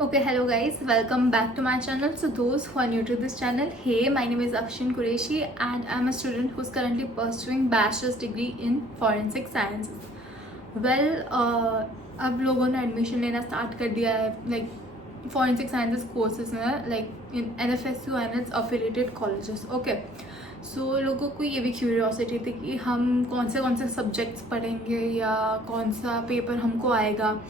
Okay, hello guys, welcome back to my channel. So those who are new to this channel, hey, my name is Afshin Qureshi and I'm a student who's currently pursuing bachelor's degree in forensic sciences. अब लोगों ने admission लेना start कर दिया है like forensic sciences courses में like in NFSU and its affiliated colleges. Okay, सो लोगों को ये भी क्यूरियोसिटी थी कि हम कौन से सब्जेक्ट्स पढ़ेंगे या कौन सा पेपर हमको आएगा.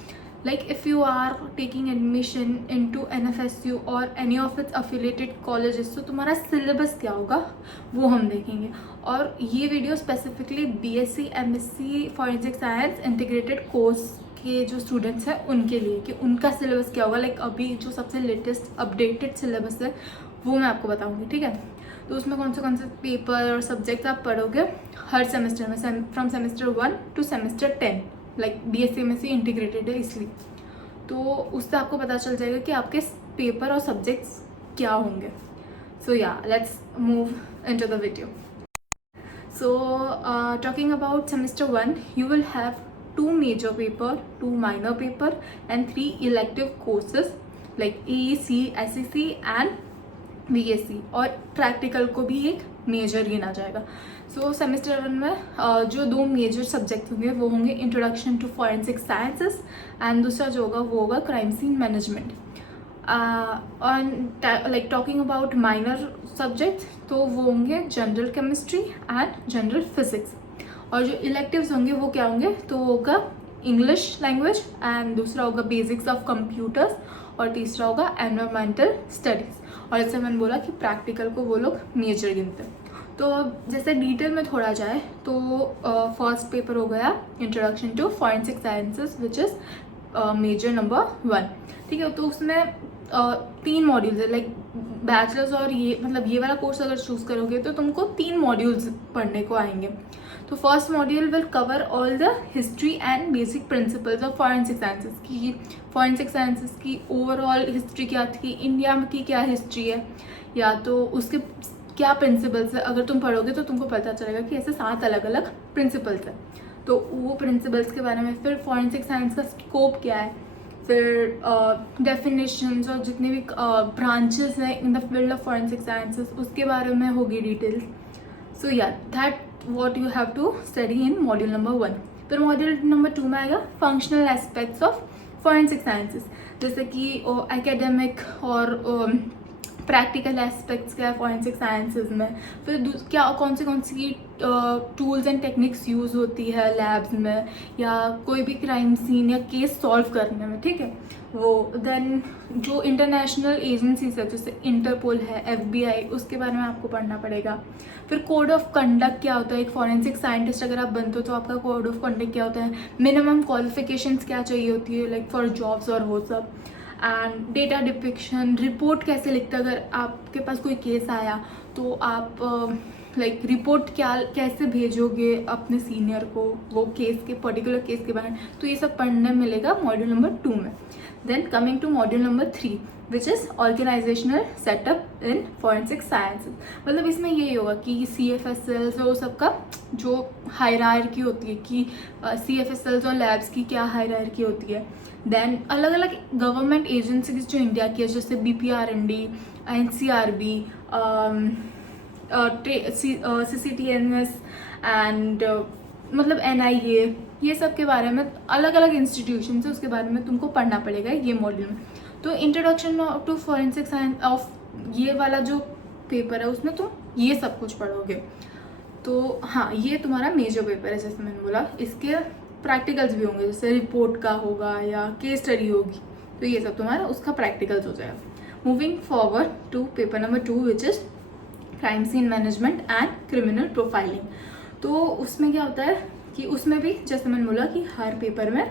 Like if you are taking admission into NFSU or any of its affiliated colleges, तो तुम्हारा सिलेबस क्या होगा वो हम देखेंगे. और ये video specifically BSc MSc forensic science integrated course के जो स्टूडेंट्स हैं उनके लिए कि उनका सिलेबस क्या होगा. लाइक अभी जो सबसे लेटेस्ट अपडेटेड सिलेबस है वो मैं आपको बताऊँगी. ठीक है, तो उसमें कौन से पेपर और सब्जेक्ट्स आप पढ़ोगे हर सेमेस्टर में, from semester 1 to semester 10. Like BSc MSc integrated है इसलिए, तो उससे आपको पता चल जाएगा कि आपके पेपर और सब्जेक्ट्स क्या होंगे. So yeah let's move into the video. So talking about semester 1, you will have 2 major paper, 2 minor paper and 3 elective courses like AEC, SEC and BSc. और प्रैक्टिकल को भी एक मेजर गिना जाएगा. सो सेमेस्टर 1 में जो 2 मेजर सब्जेक्ट होंगे वो होंगे introduction to forensic sciences and दूसरा जो होगा वो होगा crime scene management. Like talking about minor subjects तो वो होंगे general chemistry and general physics. और जो इलेक्टिव्स होंगे वो क्या होंगे, तो होगा इंग्लिश लैंग्वेज एंड दूसरा होगा बेसिक्स ऑफ कंप्यूटर्स और तीसरा होगा एनवायरमेंटल स्टडीज़. और जैसे मैंने बोला कि प्रैक्टिकल को वो लोग मेजर गिनते हैं. तो जैसे डिटेल में थोड़ा जाए तो फर्स्ट पेपर हो गया introduction to forensic sciences which is major number 1. ठीक है, तो उसमें 3 मॉड्यूल्स है. लाइक बैचलर्स और ये मतलब ये वाला कोर्स अगर चूज़ करोगे तो तुमको 3 मॉड्यूल्स पढ़ने को आएंगे. तो first module will cover all the history and basic principles of forensic sciences की. फॉरेंसिक साइंसेस की ओवरऑल हिस्ट्री क्या थी, इंडिया की क्या हिस्ट्री है, या तो उसके क्या प्रिंसिपल्स है. अगर तुम पढ़ोगे तो तुमको पता चलेगा कि ऐसे 7 अलग अलग प्रिंसिपल्स हैं. तो वो प्रिंसिपल्स के बारे में, फिर फॉरेंसिक साइंस का स्कोप क्या है, फिर डेफिनेशंस और जितने भी ब्रांचेस हैं in the field of forensic sciences उसके बारे में होगी details. So yeah that what you have to study in module number 1. फिर मॉड्यूल नंबर 2 में आएगा functional aspects of forensic sciences, जैसे कि एकेडमिक और प्रैक्टिकल एस्पेक्ट्स क्या है फॉरेंसिक साइंसेस में. फिर क्या कौन सी टूल्स एंड टेक्निक्स यूज़ होती है लैब्स में या कोई भी क्राइम सीन या केस सॉल्व करने में. ठीक है, वो देन जो इंटरनेशनल एजेंसीज है जैसे इंटरपोल है, FBI, उसके बारे में आपको पढ़ना पड़ेगा. फिर कोड ऑफ कंडक्ट क्या होता है, एक फॉरेंसिक साइंटिस्ट अगर आप बनते हो तो आपका कोड ऑफ कंडक्ट क्या होता है, मिनिमम क्वालिफिकेशंस क्या चाहिए होती है लाइक फॉर जॉब्स और वो सब. एंड डेटा डिपिक्शन, रिपोर्ट कैसे लिखते हैं, अगर आपके पास कोई केस आया तो आप लाइक रिपोर्ट कैसे भेजोगे अपने सीनियर को वो केस के पर्टिकुलर केस के बारे में. तो ये सब पढ़ने मिलेगा मॉड्यूल नंबर 2 में. Then coming to module number 3 which is organizational setup in forensic sciences. मतलब इसमें यही होगा कि CFSLs वो सबका जो हायरार्की होती है कि CFSLs और लैब्स की क्या हायरार्की होती है. देन अलग अलग गवर्नमेंट एजेंसीज जो इंडिया की है जैसे BPRND, NCRB, CCTNS एंड मतलब NIA, ये सब के बारे में अलग अलग इंस्टीट्यूशन है उसके बारे में तुमको पढ़ना पड़ेगा ये मॉड्यूल में. तो introduction to forensic science of ये वाला जो पेपर है उसमें तुम ये सब कुछ पढ़ोगे. तो हाँ, ये तुम्हारा मेजर पेपर है जैसे मैंने बोला. इसके प्रैक्टिकल्स भी होंगे जैसे रिपोर्ट का होगा या केस स्टडी होगी, तो ये सब तुम्हारा उसका प्रैक्टिकल्स हो जाएगा. Moving forward to paper number 2 which is crime scene management and criminal profiling. तो उसमें क्या होता है कि उसमें भी जैसे मैंने बोला कि हर पेपर में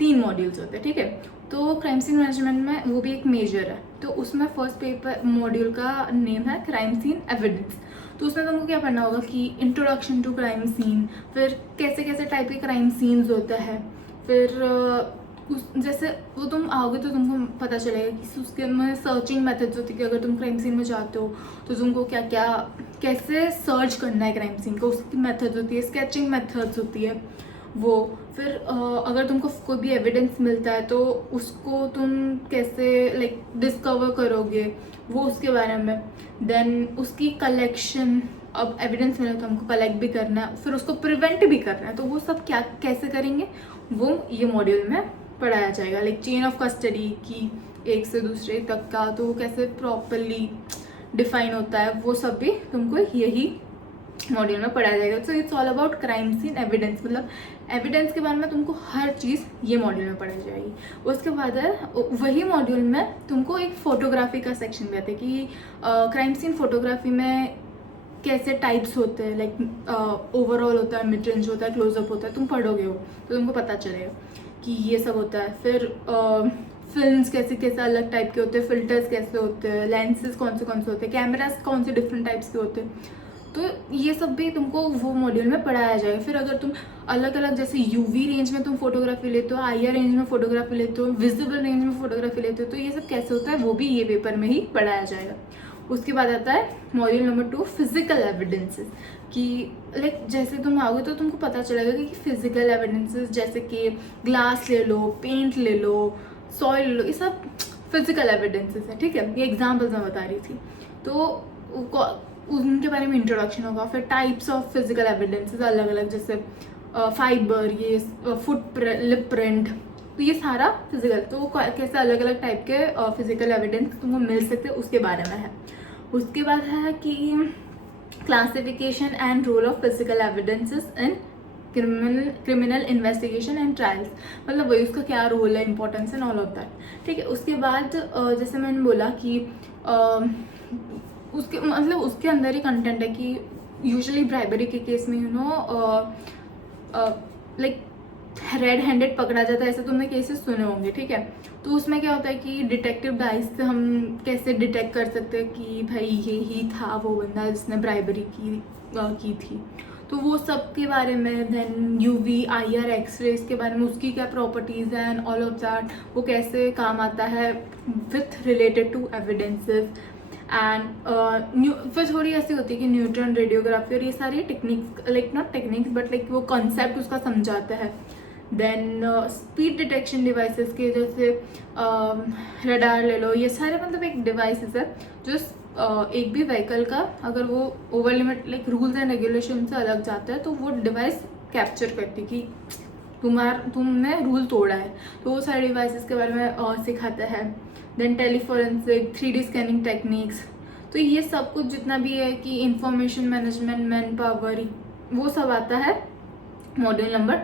3 मॉड्यूल्स होते हैं. ठीक है, तो क्राइम सीन मैनेजमेंट में वो भी एक मेजर है. तो उसमें फर्स्ट पेपर मॉड्यूल का नेम है क्राइम सीन एविडेंस. तो उसमें तुमको क्या पढ़ना होगा कि इंट्रोडक्शन टू क्राइम सीन, फिर कैसे कैसे टाइप के क्राइम सीन्स होते हैं, फिर जैसे वो तुम आओगे तो तुमको पता चलेगा कि उसके में सर्चिंग मेथड्स होती है कि अगर तुम क्राइम सीन में जाते हो तो तुमको क्या कैसे सर्च करना है क्राइम सीन को, उसकी मेथड्स होती है, स्केचिंग मेथड्स होती है. वो फिर अगर तुमको कोई भी एविडेंस मिलता है तो उसको तुम कैसे लाइक डिस्कवर करोगे, वो उसके बारे में। देन उसकी कलेक्शन, अब एविडेंस मिला तो हमको कलेक्ट भी करना है, फिर उसको प्रिवेंट भी करना है, तो वो सब क्या कैसे करेंगे वो ये मॉड्यूल में पढ़ाया जाएगा। लाइक चेन ऑफ कस्टडी की एक से दूसरे तक का, तो वो कैसे प्रॉपरली डिफाइन होता है, वो सब भी तुमको यही मॉड्यूल में पढ़ाया जाएगा। So it's all about crime scene evidence, मतलब एविडेंस के बारे में तुमको हर चीज़ ये मॉड्यूल में पढ़ाई जाएगी। उसके बाद है वही मॉड्यूल में तुमको एक फोटोग्राफी का सेक्शन भी आता है कि क्राइम सीन फोटोग्राफी में कैसे टाइप्स होते हैं, लाइक ओवरऑल होता है, मिड रेंज होता है, क्लोजअप होता है, तुम पढ़ोगे वो तो तुमको पता चलेगा कि ये सब होता है। फिर फिल्म्स कैसे कैसे अलग टाइप के होते हैं, फिल्टर्स कैसे होते हैं, लेंसेज कौन से होते हैं, कैमरास कौन से डिफरेंट टाइप्स के होते हैं, तो ये सब भी तुमको वो मॉड्यूल में पढ़ाया जाएगा। फिर अगर तुम अलग अलग जैसे यूवी रेंज में तुम फोटोग्राफी लेते हो, आईआर रेंज में फोटोग्राफी लेते हो, विजिबल रेंज में फोटोग्राफी लेते हो, तो ये सब कैसे होता है वो भी ये पेपर में ही पढ़ाया जाएगा। उसके बाद आता है मॉड्यूल नंबर 2 फिजिकल एविडेंसेस, कि लाइक जैसे तुम आओगे तो तुमको पता चलेगा कि फिजिकल एविडेंसेस जैसे कि ग्लास ले लो, पेंट ले लो, सॉइल ले लो, ये सब फिजिकल एविडेंसेस है, ठीक है। ये एग्जाम्पल्स मैं बता रही थी, तो उनके बारे में इंट्रोडक्शन होगा। फिर टाइप्स ऑफ फिजिकल एविडेंसेस अलग अलग, जैसे फाइबर, ये फुट लिप प्रिंट, तो ये सारा फिजिकल, तो कैसे अलग अलग टाइप के फिजिकल एविडेंस तुमको मिल सकते हैं उसके बारे में है। उसके बाद है कि classification and role of physical evidences in criminal investigation and trials, मतलब वही उसका क्या रोल है, importance and all of that, ठीक है। उसके बाद जैसे मैंने बोला कि उसके मतलब उसके अंदर ही कंटेंट है कि यूजुअली ब्राइबरी के केस में लाइक रेड हैंडेड पकड़ा जाता है, ऐसे तुमने केसेस सुने होंगे, ठीक है। तो उसमें क्या होता है कि डिटेक्टिव डाइस से हम कैसे डिटेक्ट कर सकते हैं कि भाई ये ही था वो बंदा जिसने ब्राइबरी की थी, तो वो सब के बारे में। देन यूवी, आईआर, एक्सरे, इसके बारे में, उसकी क्या प्रॉपर्टीज़ हैं एंड ऑल ऑफ दैट, वो कैसे काम आता है with related to evidences and फिर थोड़ी ऐसी होती है कि न्यूट्रॉन रेडियोग्राफी और ये सारी techniques, like not techniques but like वो कॉन्सेप्ट उसका समझाता है। देन स्पीड डिटेक्शन डिवाइसेस के जैसे रडार ले लो, ये सारे मतलब एक डिवाइसेस है जो एक भी व्हीकल का अगर वो over limit like rules and regulation से अलग जाता है तो वो डिवाइस कैप्चर करती कि तुमने रूल तोड़ा है, तो वो सारे डिवाइसेस के बारे में सिखाता है। देन टेलीफोरेंसिक, 3D स्कैनिंग टेक्निक्स, तो ये सब कुछ जितना भी है कि इंफॉर्मेशन मैनेजमेंट, मैन पावर, वो सब आता है मॉड्यूल नंबर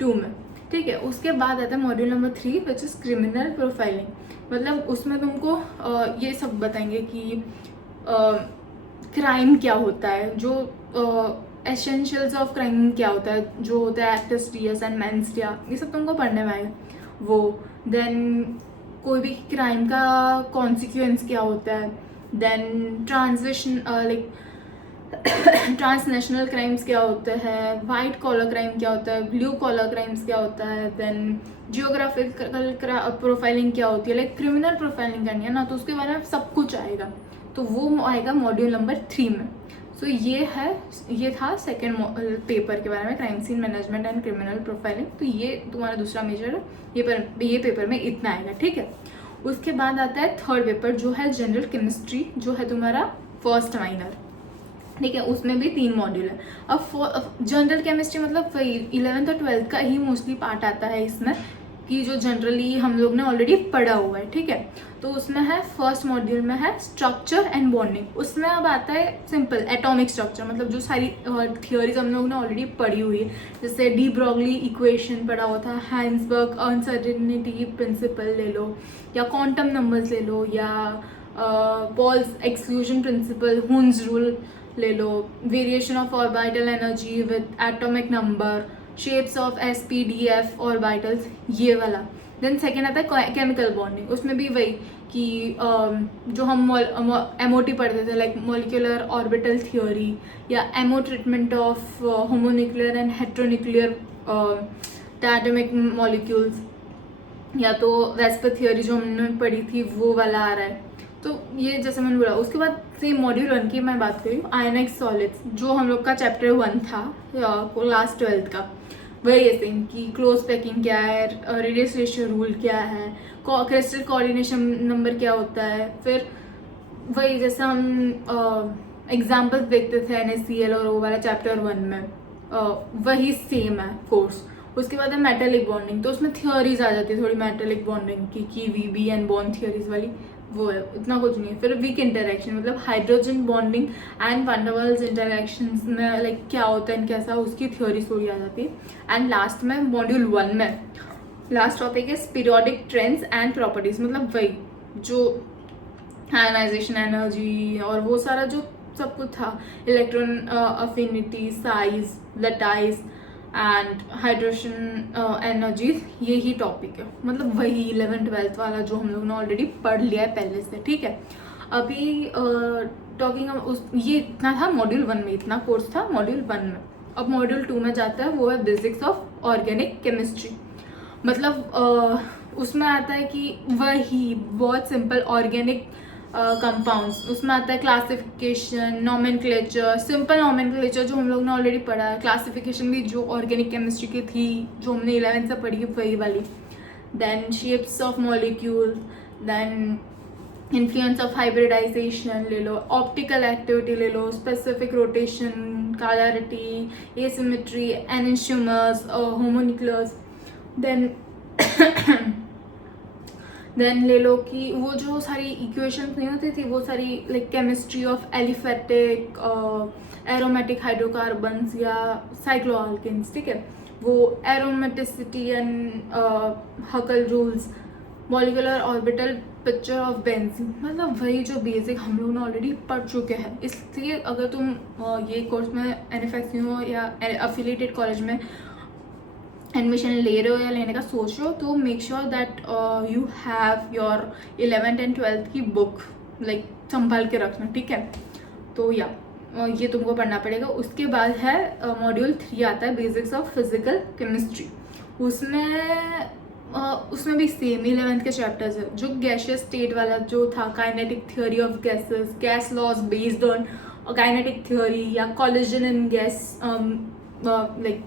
2 में, ठीक है। उसके बाद आता है module number 3 which is criminal profiling, मतलब उसमें तुमको ये सब बताएंगे कि क्राइम क्या होता है, जो एसेंशियल्स ऑफ क्राइम क्या होता है, जो होता है एक्टस रियस एंड मेंस रिया, ये सब तुमको पढ़ने में आएगा वो। देन कोई भी क्राइम का कॉन्सिक्वेंस क्या होता है, देन लाइक ट्रांसनेशनल क्राइम्स क्या होते हैं, वाइट कॉलर क्राइम क्या होता है, ब्लू कॉलर क्राइम्स क्या होता है, देन जियोग्राफिकल प्रोफाइलिंग क्या होती है, लाइक क्रिमिनल प्रोफाइलिंग करनी है ना, तो उसके बारे में सब कुछ आएगा, तो वो आएगा मॉड्यूल नंबर 3 में। सो ये था सेकेंड पेपर के बारे में, crime scene management and criminal profiling, तो ये तुम्हारा दूसरा मेजर है, ये पेपर में इतना आएगा, ठीक है। उसके बाद आता है थर्ड पेपर जो है जनरल केमिस्ट्री, जो है तुम्हारा फर्स्ट माइनर, ठीक है। उसमें भी 3 मॉड्यूल है। अब जनरल केमिस्ट्री मतलब वही 11th और 12th का ही मोस्टली पार्ट आता है इसमें, कि जो जनरली हम लोग ने ऑलरेडी पढ़ा हुआ है, ठीक है। तो उसमें है फर्स्ट मॉड्यूल में है स्ट्रक्चर एंड बॉन्डिंग, उसमें अब आता है सिंपल एटॉमिक स्ट्रक्चर, मतलब जो सारी थियोरीज हम लोग ने ऑलरेडी पढ़ी हुई है, जैसे डी ब्रॉगली इक्वेशन पढ़ा हुआ था, हाइंसबर्ग अनसर्टेनिटी प्रिंसिपल ले लो, या क्वांटम नंबर्स ले लो, या Pauli's exclusion principle, Hund's rule ले लो, variation of orbital energy with atomic number, shapes of SPDF orbitals, ये वाला। देन सेकेंड आता है केमिकल बॉन्डिंग, उसमें भी वही कि जो हम MOT पढ़ते थे, लाइक मॉलिक्यूलर ऑर्बिटल थ्योरी, या MO treatment of homonuclear and heteronuclear diatomic molecules, या तो वेस्पर थ्योरी जो हमने पढ़ी थी वो वाला आ रहा है। तो ये जैसे मैंने बोला। उसके बाद से मॉड्यूल 1 की मैं बात करी, आयनिक सॉलिड्स, जो हम लोग का चैप्टर 1 था क्लास 12th का, वही है सेम कि क्लोज पैकिंग क्या है, रेडियस रेशियो रूल क्या है, क्रिस्टल कोऑर्डिनेशन नंबर क्या होता है। फिर वही जैसे हम एग्जाम्पल्स देखते थे NaCl और वो वाला चैप्टर 1 में, वही सेम है फोर्स। उसके बाद है मेटेलिक बॉन्डिंग, तो उसमें थियोरीज आ जाती है थोड़ी मेटेलिक बॉन्डिंग की VB एंड बॉन्ड थियोरीज वाली, वो है, इतना कुछ नहीं है। फिर वीक इंटरेक्शन मतलब हाइड्रोजन बॉन्डिंग एंड वंडरवाल्स इंटरेक्शंस में लाइक क्या होता है कैसा, उसकी थ्योरी थोड़ी आ जाती है। एंड लास्ट में मॉड्यूल 1 में लास्ट टॉपिक है पीरियोडिक ट्रेंड्स एंड प्रॉपर्टीज, मतलब वही जो आयनाइजेशन एनर्जी और वो सारा जो सब कुछ था, electron affinity, size, lattice and hydrogen energies, यही टॉपिक है। मतलब वही 11th-12th वाला जो हम लोग ने ऑलरेडी पढ़ लिया है पहले से, ठीक है। अभी टॉकिंग उस ये इतना था मॉड्यूल 1 में, इतना कोर्स था मॉड्यूल 1 में। अब मॉड्यूल 2 में जाता है, वो है बेसिक्स ऑफ ऑर्गेनिक केमिस्ट्री। मतलब उसमें आता है कि वही बहुत सिंपल ऑर्गेनिक कंपाउंड्स, उसमें आता है क्लासिफिकेशन, नॉमेनक्लेचर, सिंपल नॉमेनक्लेचर जो हम लोग ने ऑलरेडी पढ़ा है, क्लासिफिकेशन भी जो ऑर्गेनिक केमिस्ट्री की थी जो हमने 11th से पढ़ी है वही वाली। Then shapes of molecule, then influence of hybridisation ले लो, ऑप्टिकल एक्टिविटी ले लो, specific rotation, chirality, asymmetry, enantiomers, homonucleus. Then ले लो कि वो जो सारी इक्वेशंस नहीं होती थी, वो सारी like chemistry of aliphatic, aromatic hydrocarbons या साइक्लोअल्केन्स, ठीक है, वो aromaticity and Huckel rules, molecular orbital picture of benzene, मतलब वही जो बेसिक हम लोग ने ऑलरेडी पढ़ चुके हैं। इसलिए अगर तुम ये कोर्स में NFXU या अफिलिएटेड कॉलेज में एडमिशन ले रहे हो या लेने का सोच रहे हो, तो make sure that you have your 11th and 12th की बुक लाइक संभाल के रखना, ठीक है। तो या ये तुमको पढ़ना पड़ेगा। उसके बाद है मॉड्यूल 3 आता है बेसिक्स ऑफ फिजिकल केमिस्ट्री। उसमें भी सेम 11th के चैप्टर्स है। जो गैशियस स्टेट वाला जो था, kinetic theory of gases, gas laws based on kinetic theory, या collision in gas like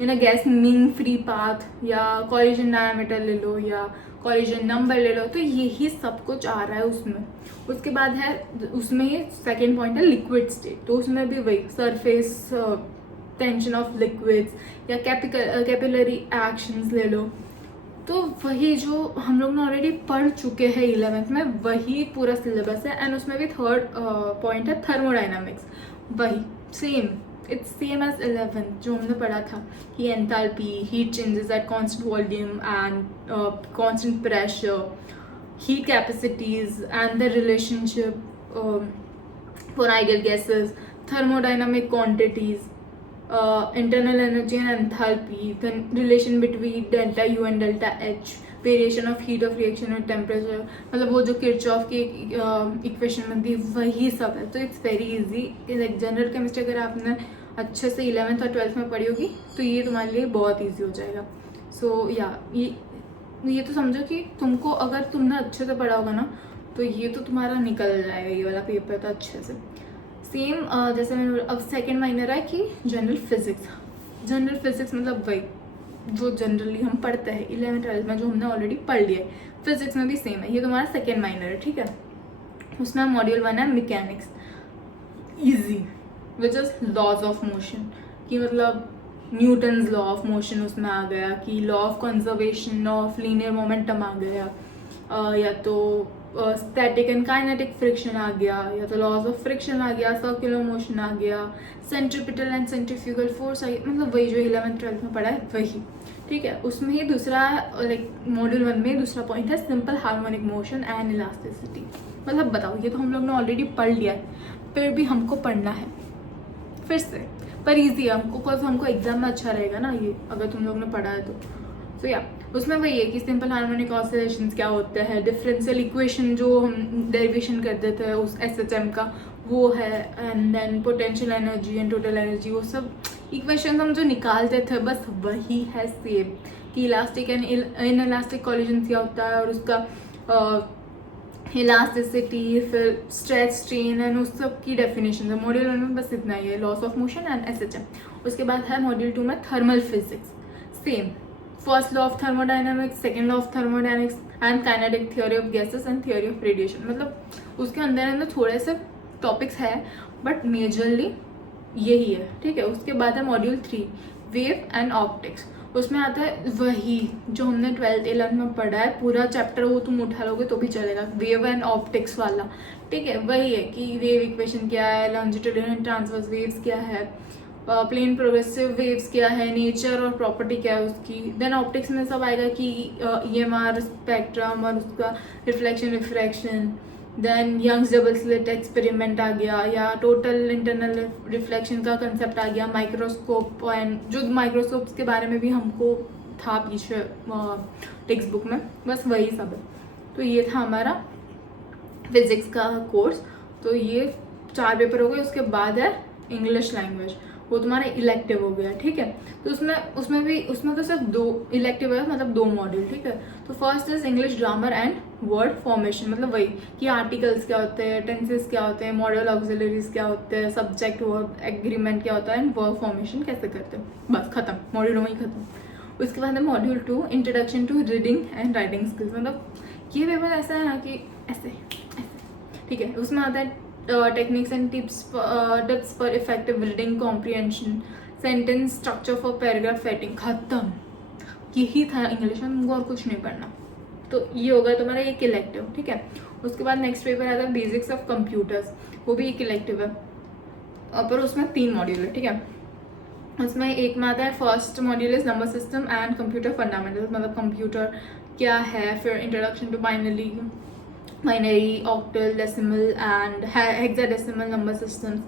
in a gas mean free path, या कोलिजन डायमीटर ले लो या कोलिजन नंबर ले लो, तो यही सब कुछ आ रहा है उसमें। उसके बाद है उसमें सेकेंड पॉइंट है लिक्विड स्टेट, तो उसमें भी वही सरफेस टेंशन ऑफ लिक्विड्स या कैपिलरी एक्शंस ले लो। तो वही जो हम लोग ने ऑलरेडी पढ़ चुके हैं 11th में, वही पूरा सिलेबस है। एंड उसमें भी थर्ड पॉइंट है थर्मोडाइनमिक्स, वही same, it's same as 11th जो हमने पढ़ा था कि enthalpy, heat changes at constant volume and constant pressure, heat capacities and the relationship for ideal gases, thermodynamic quantities, internal energy and enthalpy, then relation between delta U and delta H, variation of heat of reaction with temperature, मतलब वो जो Kirchhoff की equation में थी वही सब है। तो it's very easy. Like general chemistry अगर आपने अच्छे से 11th और 12th में पढ़ी होगी तो ये तुम्हारे लिए बहुत ईजी हो जाएगा। सो या ये तो समझो कि तुमको अगर तुमने अच्छे से पढ़ा होगा ना तो ये तो तुम्हारा निकल जाएगा ये वाला पेपर तो अच्छे से। सेम जैसे मैंने अब सेकेंड माइनर है कि जनरल फिजिक्स मतलब वही जो जनरली हम पढ़ते हैं 11th-12th में जो हमने ऑलरेडी पढ़ लिया है। फिजिक्स में भी सेम है, ये तुम्हारा सेकेंड माइनर है, ठीक है। उसमें मॉड्यूल 1 है mechanics, easy, which is laws of motion, कि मतलब न्यूटन्स लॉ ऑफ मोशन उसमें आ गया, कि law of conservation of linear momentum आ गया, या तो स्टैटिक एंड काइनेटिक फ्रिक्शन आ गया, या तो लॉज ऑफ फ्रिक्शन आ गया, सर्कुलर मोशन आ गया, सेंट्रीपिटल एंड सेंट्रीफ्यूगल फोर्स आ गया, मतलब वही जो 11th-12th में पढ़ा है वही, ठीक है। उसमें ही दूसरा लाइक मॉड्यूल 1 में दूसरा पॉइंट है simple harmonic motion and elasticity. मतलब बताओ ये तो हम लोग ने ऑलरेडी पढ़ लिया है, फिर भी हमको पढ़ना है फिर से, पर ईजी है हमको, बिकॉज हमको एग्जाम में अच्छा रहेगा ना ये अगर तुम लोग ने पढ़ा है तो या उसमें वही है कि सिंपल हार्मोनिक ऑसिलेशंस क्या होते हैं, डिफरेंशियल इक्वेशन जो हम डेरिवेशन कर देते हैं उस SHM का वो है, and then potential energy and total energy, वो सब इक्वेशन हम जो निकालते थे बस वही है सेम, कि elastic and in elastic collision क्या होता है और उसका इलास्टिसिटी, फिर स्ट्रेच, स्ट्रेन एंड उस सब की डेफिनेशन है। मॉड्यूल 1 में बस इतना ही है, loss of motion and SHM। उसके बाद है मॉड्यूल 2 में thermal physics, same, first law of thermodynamics, second law of thermodynamics and kinetic theory of gases and theory of radiation. मतलब उसके अंदर थोड़े से टॉपिक्स है बट मेजरली यही है. ठीक है. उसके बाद है मॉड्यूल 3 वेव एंड ऑप्टिक्स. उसमें आता है वही जो हमने 12th 11th में पढ़ा है, पूरा चैप्टर वो तुम उठा लोगे तो भी चलेगा, वेव एंड ऑप्टिक्स वाला. ठीक है. वही है कि वेव इक्वेशन क्या है, लॉन्जिट्यूडिनल एंड ट्रांसवर्स वेव्स क्या है, प्लेन प्रोग्रेसिव वेव्स क्या है, नेचर और प्रॉपर्टी क्या है उसकी. देन ऑप्टिक्स में सब आएगा कि EMR स्पेक्ट्रम और उसका reflection refraction. Then Young's double slit experiment आ गया, या टोटल इंटरनल रिफ्लेक्शन का कंसेप्ट आ गया, माइक्रोस्कोप, एंड जो माइक्रोस्कोप्स के बारे में भी हमको था पीछे टेक्स्ट बुक में, बस वही सब है. तो ये था हमारा फिजिक्स का कोर्स. तो ये 4 पेपर हो गए. उसके बाद है इंग्लिश लैंग्वेज, वो तुम्हारा इलेक्टिव हो गया. ठीक है. तो उसमें तो सिर्फ 2 इलेक्टिव है, मतलब 2 मॉड्यूल. ठीक है. तो first is English grammar and word formation, मतलब वही कि आर्टिकल्स क्या होते हैं, टेंसेस क्या होते हैं, मॉडल ऑक्सिलरीज क्या होते हैं, सब्जेक्ट वर्ब एग्रीमेंट क्या होता है, एंड वर्ब फॉर्मेशन कैसे करते हैं. बस खत्म, मॉड्यूल वही खत्म. उसके बाद है module 2 introduction to reading and writing skills. मतलब ये पेपर ऐसा है ना कि ऐसे. ठीक है. उसमें आता है techniques and tips for effective reading comprehension, sentence structure for paragraph writing. खत्म. यही था इंग्लिश में, तुमको और कुछ नहीं पढ़ना. तो ये होगा तुम्हारा एक इलेक्टिव. ठीक है. उसके बाद नेक्स्ट पेपर आता है बेसिक्स ऑफ कंप्यूटर्स, वो भी एक इलेक्टिव है, पर उसमें 3 मॉड्यूल है. ठीक है. उसमें एक में आता है first module is number system and computer fundamentals, मतलब कंप्यूटर क्या है, फिर introduction to binary, octal, decimal and hexadecimal number systems,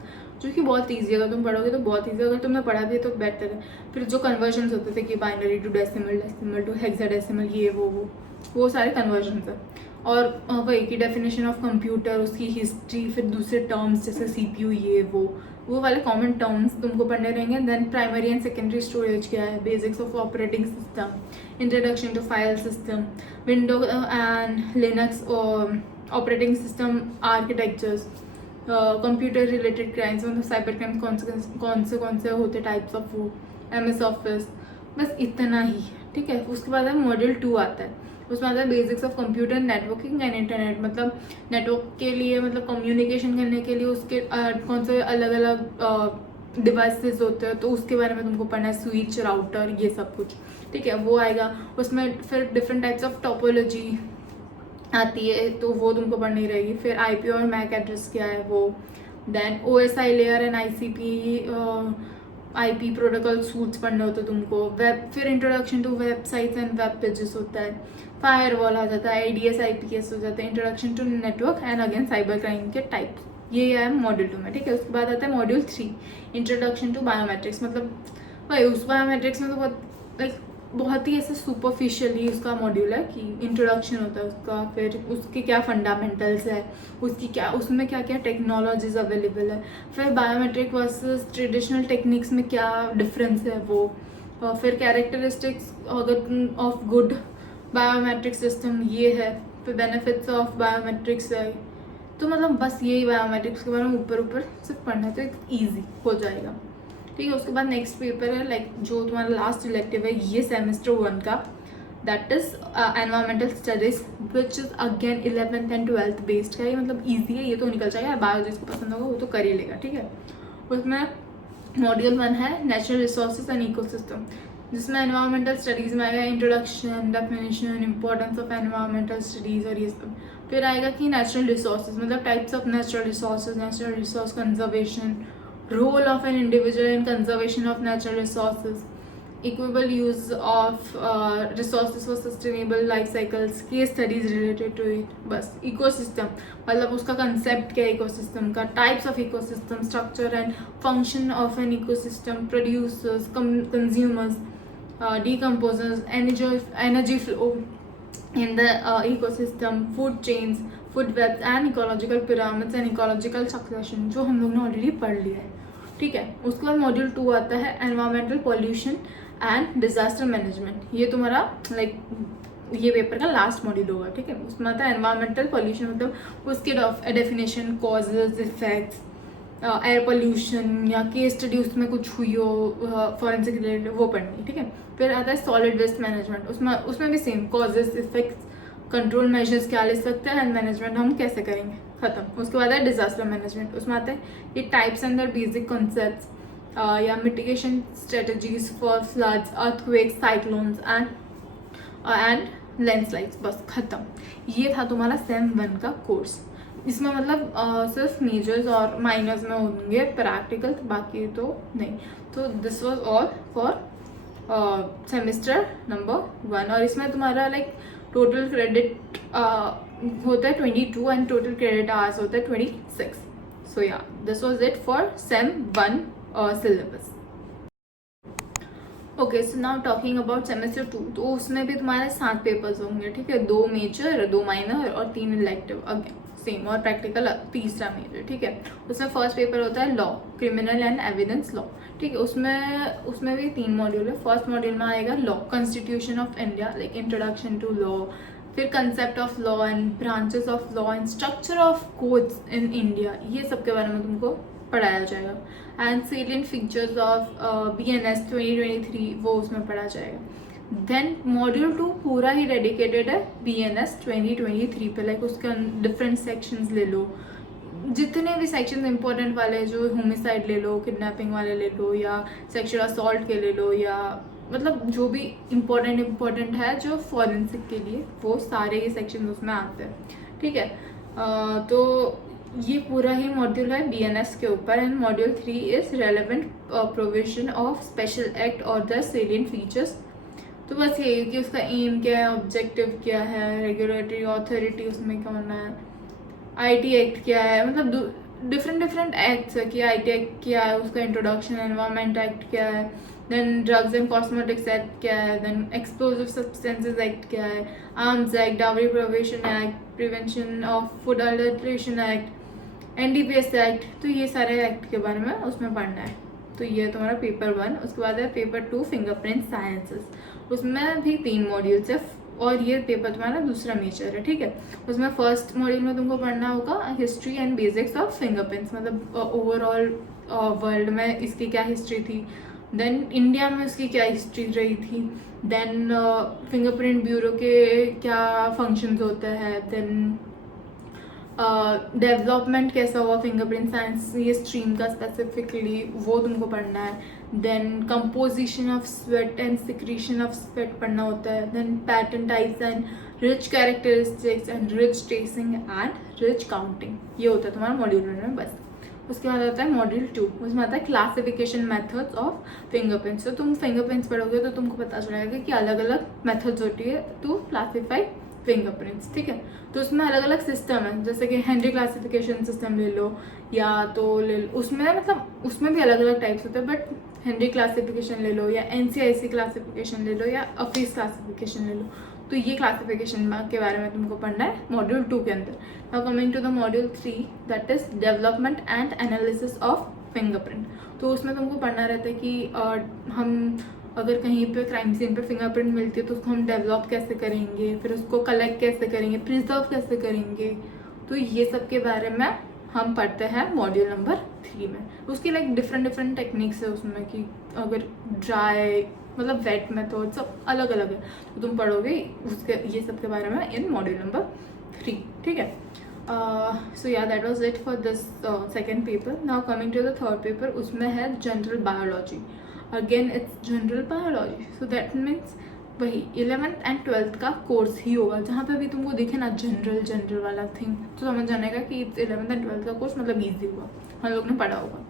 जो कि बहुत ईजी है. अगर तुम पढ़ोगे तो बहुत ईजी, अगर तुमने पढ़ा भी है तो बेटर है. फिर जो कन्वर्जन्स होते थे कि binary to decimal, decimal to hexadecimal, ये वो सारे कन्वर्जन्स है. और वही की डेफिनेशन ऑफ कंप्यूटर, उसकी हिस्ट्री, फिर दूसरे टर्म्स जैसे CPU, ये वो वाले कॉमन टर्म्स तुमको पढ़ने रहेंगे. Then primary and secondary storage क्या है, basics of operating system, introduction to file system, window and Linux operating system architectures, computer related crimes, मतलब साइबर क्राइम कौन से होते टाइप्स ऑफ, वो MS ऑफिस. बस इतना ही. ठीक है. उसके बाद है मॉड्यूल 2 आता है. उसमें आता है basics of computer networking and internet, मतलब नेटवर्क के लिए, मतलब कम्युनिकेशन करने के लिए उसके कौन से अलग अलग डिवाइसेस होते हैं, तो उसके बारे में तुमको पढ़ना है, स्विच, राउटर, ये सब कुछ. ठीक है. वो आएगा. उसमें फिर डिफरेंट टाइप्स ऑफ टोपोलॉजी आती है, तो वो तुमको पढ़नी रहेगी. फिर IP और MAC एड्रेस क्या है वो. Then OSI layer and IP protocol suites पढ़ने होते तुमको. वेब, फिर introduction to websites and web pages होता है. फायरवॉल आ जाता है, IDS IPS हो जाता है, introduction to network and again cyber crime के टाइप्स. ये है मॉड्यूल 2 में. ठीक है. उसके बाद आता है मॉड्यूल 3 इंट्रोडक्शन टू बायोमेट्रिक्स, मतलब भाई उस बायोमेट्रिक्स में तो बहुत ही ऐसे सुपरफिशियली उसका मॉड्यूल है कि इंट्रोडक्शन होता है उसका, फिर उसके क्या फंडामेंटल्स है, उसमें क्या क्या टेक्नोलॉजीज अवेलेबल है, फिर बायोमेट्रिक वर्सेस ट्रेडिशनल टेक्निक्स में क्या डिफरेंस है वो, और फिर कैरेक्टरिस्टिक्स अगर ऑफ गुड बायोमेट्रिक सिस्टम ये है, फिर बेनिफिट्स ऑफ बायोमेट्रिक्स है. तो मतलब बस यही बायोमेट्रिक्स के बारे में ऊपर सिर्फ पढ़ना है, तो ईजी हो जाएगा. ठीक है. उसके बाद नेक्स्ट पेपर है जो तुम्हारा लास्ट इलेक्टिव है ये सेमेस्टर 1 का, that is environmental studies, which is again 11th and 12th based का. ये मतलब ईजी है, ये तो निकल जाएगा. बायो जिसको पसंद होगा वो तो कर ही लेगा. ठीक है. उसमें मॉड्यूल 1 है नेचुरल रिसोर्सेज एंड इकोसिस्टम, जिसमें एनवायरमेंटल स्टडीज में आएगा introduction, definition, importance of environmental studies और ये सब. फिर आएगा कि नेचुरल रिसोर्सेज, मतलब types of natural resources, natural resource conservation, role of an individual in conservation of natural resources, equitable use of resources for sustainable life cycles, case studies related to it. बस ecosystem मतलब उसका concept क्या है ecosystem का, types of ecosystem, structure and function of an ecosystem, producers, consumers, decomposers, energy flow in the ecosystem, food chains, food webs and ecological pyramids and ecological succession, जो हम लोग ने ऑलरेडी पढ़ लिया है. ठीक है. उसके बाद मॉड्यूल 2 आता है environmental pollution and disaster management. ये तुम्हारा ये पेपर का लास्ट मॉड्यूल होगा. ठीक है. उसमें आता है एनवायरमेंटल पॉल्यूशन, मतलब उसके definition, causes, effects, air pollution या केस स्टडी उसमें कुछ हुई हो फॉरेंसिक रिलेटेड, वो पढ़नी, ठीक है। फिर आता है सॉलिड वेस्ट मैनेजमेंट, उसमें भी same causes, effects, control measures क्या ले सकते हैं, एंड मैनेजमेंट हम कैसे करेंगे, खत्म। उसके बाद है डिजास्टर मैनेजमेंट, उसमें आता है ये types and their basic concepts या mitigation strategies for floods, earthquakes, cyclones and landslides, बस खत्म। ये था तुम्हारा सेम 1 का कोर्स। इसमें मतलब सिर्फ मेजर्स और माइनर्स में होंगे प्रैक्टिकल, बाकी तो नहीं। तो this was all for semester number 1। और इसमें तुम्हारा लाइक टोटल क्रेडिट होता है 22 एंड टोटल क्रेडिट आवर्स होता है 26। सो या this was it for same 1 syllabus. Okay, so now talking about semester 2, तो उसमें भी तुम्हारे 7 पेपर्स होंगे, ठीक है। 2 मेजर, 2 माइनर और 3 इलेक्टिव, अगेन सेम, और प्रैक्टिकल तीसरा मेजर, ठीक है। उसमें फर्स्ट पेपर होता है law, criminal and evidence law, ठीक है। उसमें भी 3 मॉड्यूल है। फर्स्ट मॉड्यूल में आएगा law, constitution of India, like introduction to law, फिर concept of law and branches of law and structure of codes in India, ये सब के बारे में तुमको पढ़ाया जाएगा। And salient features of BNS 2023, वो उसमें पढ़ा जाएगा। देन मॉड्यूल 2 पूरा ही डेडिकेटेड है BNS 2023 पे, लाइक उसके डिफरेंट सेक्शंस ले लो, जितने भी सेक्शन इंपॉर्टेंट वाले, जो होमिसाइड ले लो, किडनैपिंग वाले ले लो, या सेक्सुअल असॉल्ट के ले लो, या मतलब जो भी इम्पोर्टेंट है जो फॉरेंसिक के लिए, वो सारे ये सेक्शन उसमें आते हैं, ठीक है। तो ये पूरा ही मॉड्यूल है BNS के ऊपर। And module 3 is relevant provision of special act और द सेलिएंट फीचर्स। तो बस ये कि उसका एम क्या है, ऑब्जेक्टिव क्या है, रेगुलेटरी अथॉरिटी उसमें क्या होना है, IT एक्ट क्या है, मतलब डिफरेंट एक्ट्स है कि IT एक्ट क्या है, उसका इंट्रोडक्शन, एनवायरमेंट एक्ट क्या है, then drugs and cosmetics act क्या है, देन एक्सप्लोजिव सब्सटेंसेज एक्ट क्या है, arms act, dowry prohibition act, prevention of food adulteration act, NDPS act. तो ये सारे एक्ट के बारे में उसमें पढ़ना है। तो ये तुम्हारा पेपर 1। उसके बाद है पेपर 2 फिंगरप्रिंट साइंसेस, उसमें भी 3 मॉड्यूल्स है, और ये पेपर तुम्हारा दूसरा मेजर है, ठीक है। उसमें फर्स्ट मॉड्यूल में तुमको पढ़ना होगा history and basics of fingerprints, मतलब ओवरऑल वर्ल्ड में इसकी क्या हिस्ट्री थी, देन इंडिया में उसकी क्या हिस्ट्री रही थी, देन फिंगरप्रिंट ब्यूरो के क्या फंक्शंस होते हैं, देन डेवलपमेंट कैसा हुआ फिंगरप्रिंट साइंस ये स्ट्रीम का स्पेसिफिकली, वो तुमको पढ़ना है। Then composition of sweat and secretion of sweat पढ़ना होता है। Then pattern types and ridge characteristics and ridge tracing and ridge counting, ये होता है तुम्हारा मॉड्यूल 1 में, बस। उसके बाद आता है मॉड्यूल 2, उसमें आता है क्लासिफिकेशन मेथड्स ऑफ फिंगरप्रिंट्स। तो तुम फिंगरप्रिंट्स पढ़ोगे तो तुमको पता चलेगा कि अलग अलग मेथड्स होती है टू क्लासीफाई फिंगरप्रिंट्स, ठीक है। तो उसमें अलग अलग सिस्टम है, जैसे कि हेनरी क्लासिफिकेशन सिस्टम ले लो, या तो ले लो, उसमें मतलब उसमें भी अलग अलग टाइप्स होते हैं, बट हेनरी क्लासिफिकेशन ले लो, या NCIC क्लासिफिकेशन ले लो, या अफीस क्लासिफिकेशन ले लो। तो ये क्लासिफिकेशन के बारे में तुमको पढ़ना है मॉड्यूल 2 के अंदर। Now coming to the module 3, that is development and analysis of fingerprint. तो उसमें तुमको पढ़ना रहता है कि हम अगर कहीं पे क्राइम सीन पे फिंगरप्रिंट मिलती है तो उसको हम डेवलप कैसे करेंगे, फिर उसको कलेक्ट कैसे करेंगे, प्रिजर्व कैसे करेंगे। तो ये सब के बारे में हम पढ़ते हैं मॉड्यूल नंबर 3 में। उसकी लाइक डिफरेंट टेक्निक्स है उसमें, कि अगर ड्राई मतलब वेट मेथड सब अलग अलग है, तो तुम पढ़ोगे उसके ये सब के बारे में इन मॉड्यूल नंबर 3, ठीक है। So yeah that was it for this second paper. Now coming to the third paper, उसमें है general biology. Again it's general biology, so that means वही 11th एंड 12th का कोर्स ही होगा। जहाँ पे भी तुमको दिखे ना जनरल वाला थिंग, तो समझ जाने का कि 11th एंड 12th का कोर्स मतलब ईजी होगा, हम लोग ने पढ़ा होगा,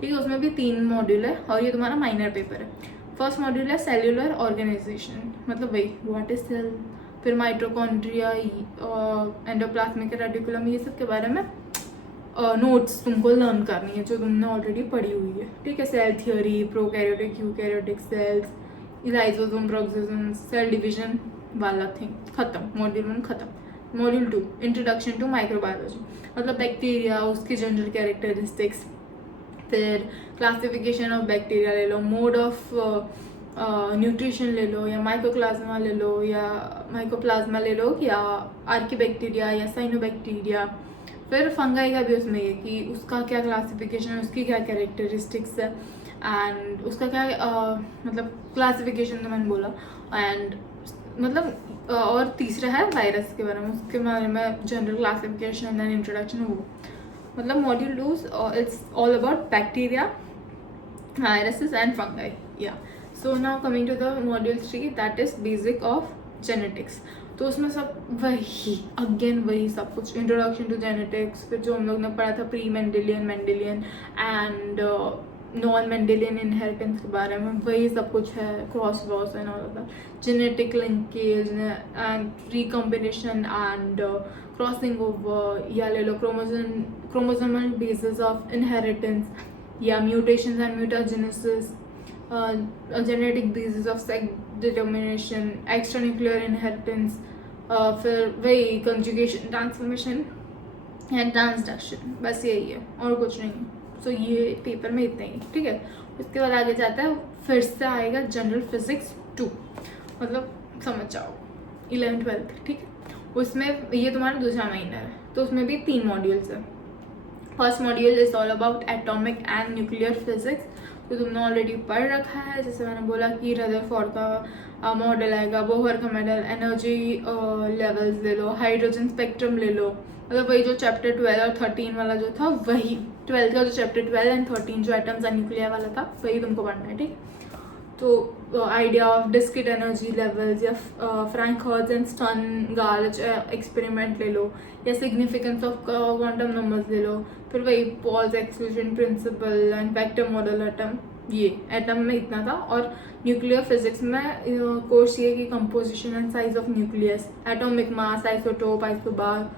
ठीक है। उसमें भी 3 मॉड्यूल है, और ये तुम्हारा माइनर पेपर है। फर्स्ट मॉड्यूल है सेल्यूलर ऑर्गेनाइजेशन, मतलब वही व्हाट इज सेल, फिर माइटोकॉन्ड्रिया, एंडोप्लाज्मिक रेटिकुलम, ये सब के बारे में नोट्स तुमको लर्न करनी है जो तुमने ऑलरेडी पढ़ी हुई है, ठीक है। Cell theory, prokaryotic, eukaryotic cells, lysosome, peroxisome, cell division वाला थिंग खत्म, मॉड्यूल 1 खत्म। मॉड्यूल 2 इंट्रोडक्शन टू माइक्रोबायोलॉजी, मतलब बैक्टीरिया, उसके जनरल कैरेक्टरिस्टिक्स, फिर क्लासिफिकेशन ऑफ बैक्टीरिया ले लो, मोड ऑफ न्यूट्रिशन ले लो, या माइकोप्लाज्मा ले लो, या माइकोप्लाज्मा ले लो, या आर्कीबैक्टीरिया या साइनोबैक्टीरिया, फिर फंगाई का भी उसमें ये कि उसका क्या क्लासिफिकेशन है, उसकी क्या कैरेक्टरिस्टिक्स है एंड उसका क्या मतलब क्लासिफिकेशन तो मैंने बोला एंड मतलब और तीसरा है वायरस के बारे में, उसके बारे में जनरल क्लासिफिकेशन एंड इंट्रोडक्शन वो मतलब module 2 it's all about bacteria, viruses and fungi. Yeah, so now coming to the module 3 that is basic of genetics. तो उसमें सब वही अगेन वही सब कुछ इंट्रोडक्शन टू जेनेटिक्स, फिर जो हम लोग ने पढ़ा था pre Mendelian, Mendelian and non Mendelian inheritance के बारे में, वही सब कुछ है, cross loss and all of that, genetic linkage and recombination and crossing over, या ले लो क्रोमोसोमल बेसिस ऑफ इनहेरिटेंस या mutations and mutagenesis, genetic basis of sex determination, extra nuclear inheritance, फिर वही कंजुगेशन, ट्रांसफॉर्मेशन एंड ट्रांसडक्शन, बस यही है और कुछ नहीं है. सो ये पेपर में इतना ही, ठीक है. उसके बाद आगे जाता है, फिर से आएगा जनरल फिजिक्स 2, मतलब समझ जाओ 11th-12th, ठीक है. उसमें ये तुम्हारा दूसरा महीना है, तो उसमें भी 3 मॉड्यूल्स है. First module is all about atomic and nuclear physics, तो तुमने ऑलरेडी पढ़ रखा है. जैसे मैंने बोला कि रदरफोर्ड का मॉडल आएगा, बोहर का मॉडल, एनर्जी लेवल्स ले लो, हाइड्रोजन स्पेक्ट्रम ले लो, मतलब वही जो चैप्टर 12 और 13 वाला जो था, वही 12th का जो चैप्टर 12 एंड 13 जो एटम्स एंड न्यूक्लियर वाला था, वही तुमको पढ़ना है, ठीक. तो idea of discrete energy levels या Franck Hertz and Stern Gerlach experiment ले लो, या सिग्निफिकेंस ऑफ क्वांटम नंबर्स ले लो, फिर वही Pauli's exclusion principle and vector model atom. ये एटम में इतना था. और न्यूक्लियर फिजिक्स में कोर्स ये कि composition and size of nucleus, atomic mass, isotope, isobar,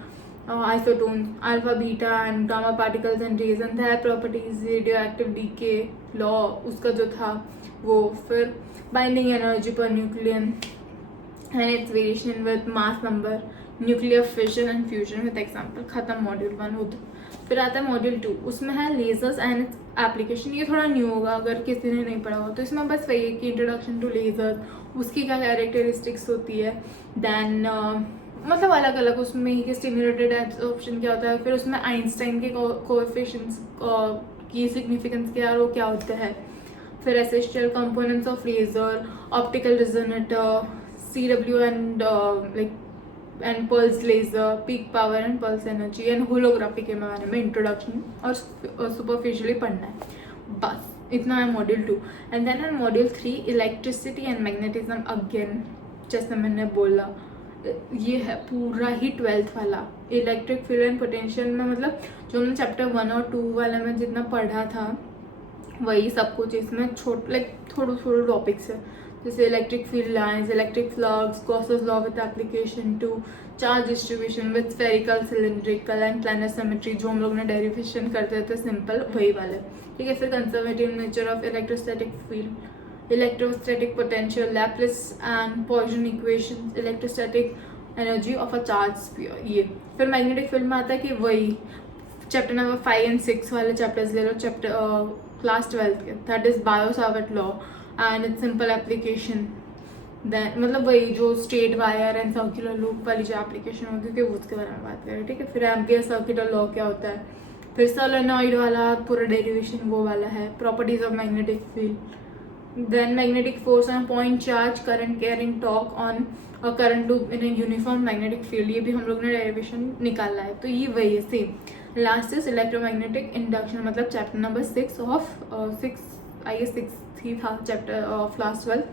isotone, alpha beta and gamma particles and rays and their properties, radio active decay law उसका जो था वो, फिर binding energy per nucleon and its variation with mass number, nuclear fission and fusion with example. खत्म module 1 हो. तो फिर आता है मॉड्यूल 2, उसमें है लेजर्स एंड इट्स एप्लीकेशन. ये थोड़ा न्यू होगा अगर किसी ने नहीं पढ़ा हो, तो इसमें बस वही है कि इंट्रोडक्शन टू लेजर, उसकी क्या कैरेक्टरिस्टिक्स होती है, देन मतलब अलग अलग उसमें ही स्टिम्युलेटेड एब्जॉर्प्शन क्या होता है, फिर उसमें आइंस्टाइन के कोएफिशिएंट्स की सिग्निफिकेंस क्या है, वो क्या होता है, फिर essential components of laser, optical resonator, CW and like and pulse laser, peak power and pulse energy and holography के बारे में इंट्रोडक्शन और सुपरफिशियली पढ़ना है. बस इतना है मॉड्यूल 2. एंड देन है module 3 electricity and magnetism. Again जैसे मैंने बोला, ये है पूरा ही 12th वाला इलेक्ट्रिक फील्ड एंड पोटेंशियल में, मतलब जो हमने चैप्टर 1 और 2 वाले में जितना पढ़ा था वही सब कुछ इसमें थोड़े टॉपिक्स है, जैसे electric field lines, electric flux, Gauss's law with application to charge distribution with spherical, cylindrical and planar symmetry, जो हम लोग ने डेरिवेशन करते थे सिंपल वही वाले, ठीक है. फिर conservative nature of electrostatic field, electrostatic potential, Laplace and Poisson equation, electrostatic energy of a charge sphere. ये फिर मैग्नेटिक फील्ड में आता है कि वही चैप्टर नंबर 5 एंड 6 वाले चैप्टर्स ले लो, चैप्टर क्लास 12th के, that is Biot Savart law and its simple application. देन मतलब वही जो straight wire and circular loop वाली जो एप्लीकेशन होती है उसके बारे में बात करें, ठीक है. फिर एम्पियर सर्कुलर लॉ क्या होता है, फिर सोलेनॉइड वाला पूरा डेरिवेशन वो वाला है, properties of magnetic field, then magnetic force on point charge current carrying torque on a current loop in a uniform magnetic field. ये भी हम लोग ने डेरिवेशन निकाला है, तो ये वही है same. Last is electromagnetic induction, मतलब चैप्टर नंबर 6 ऑफ 6 ही था चैप्टर ऑफ क्लास 12,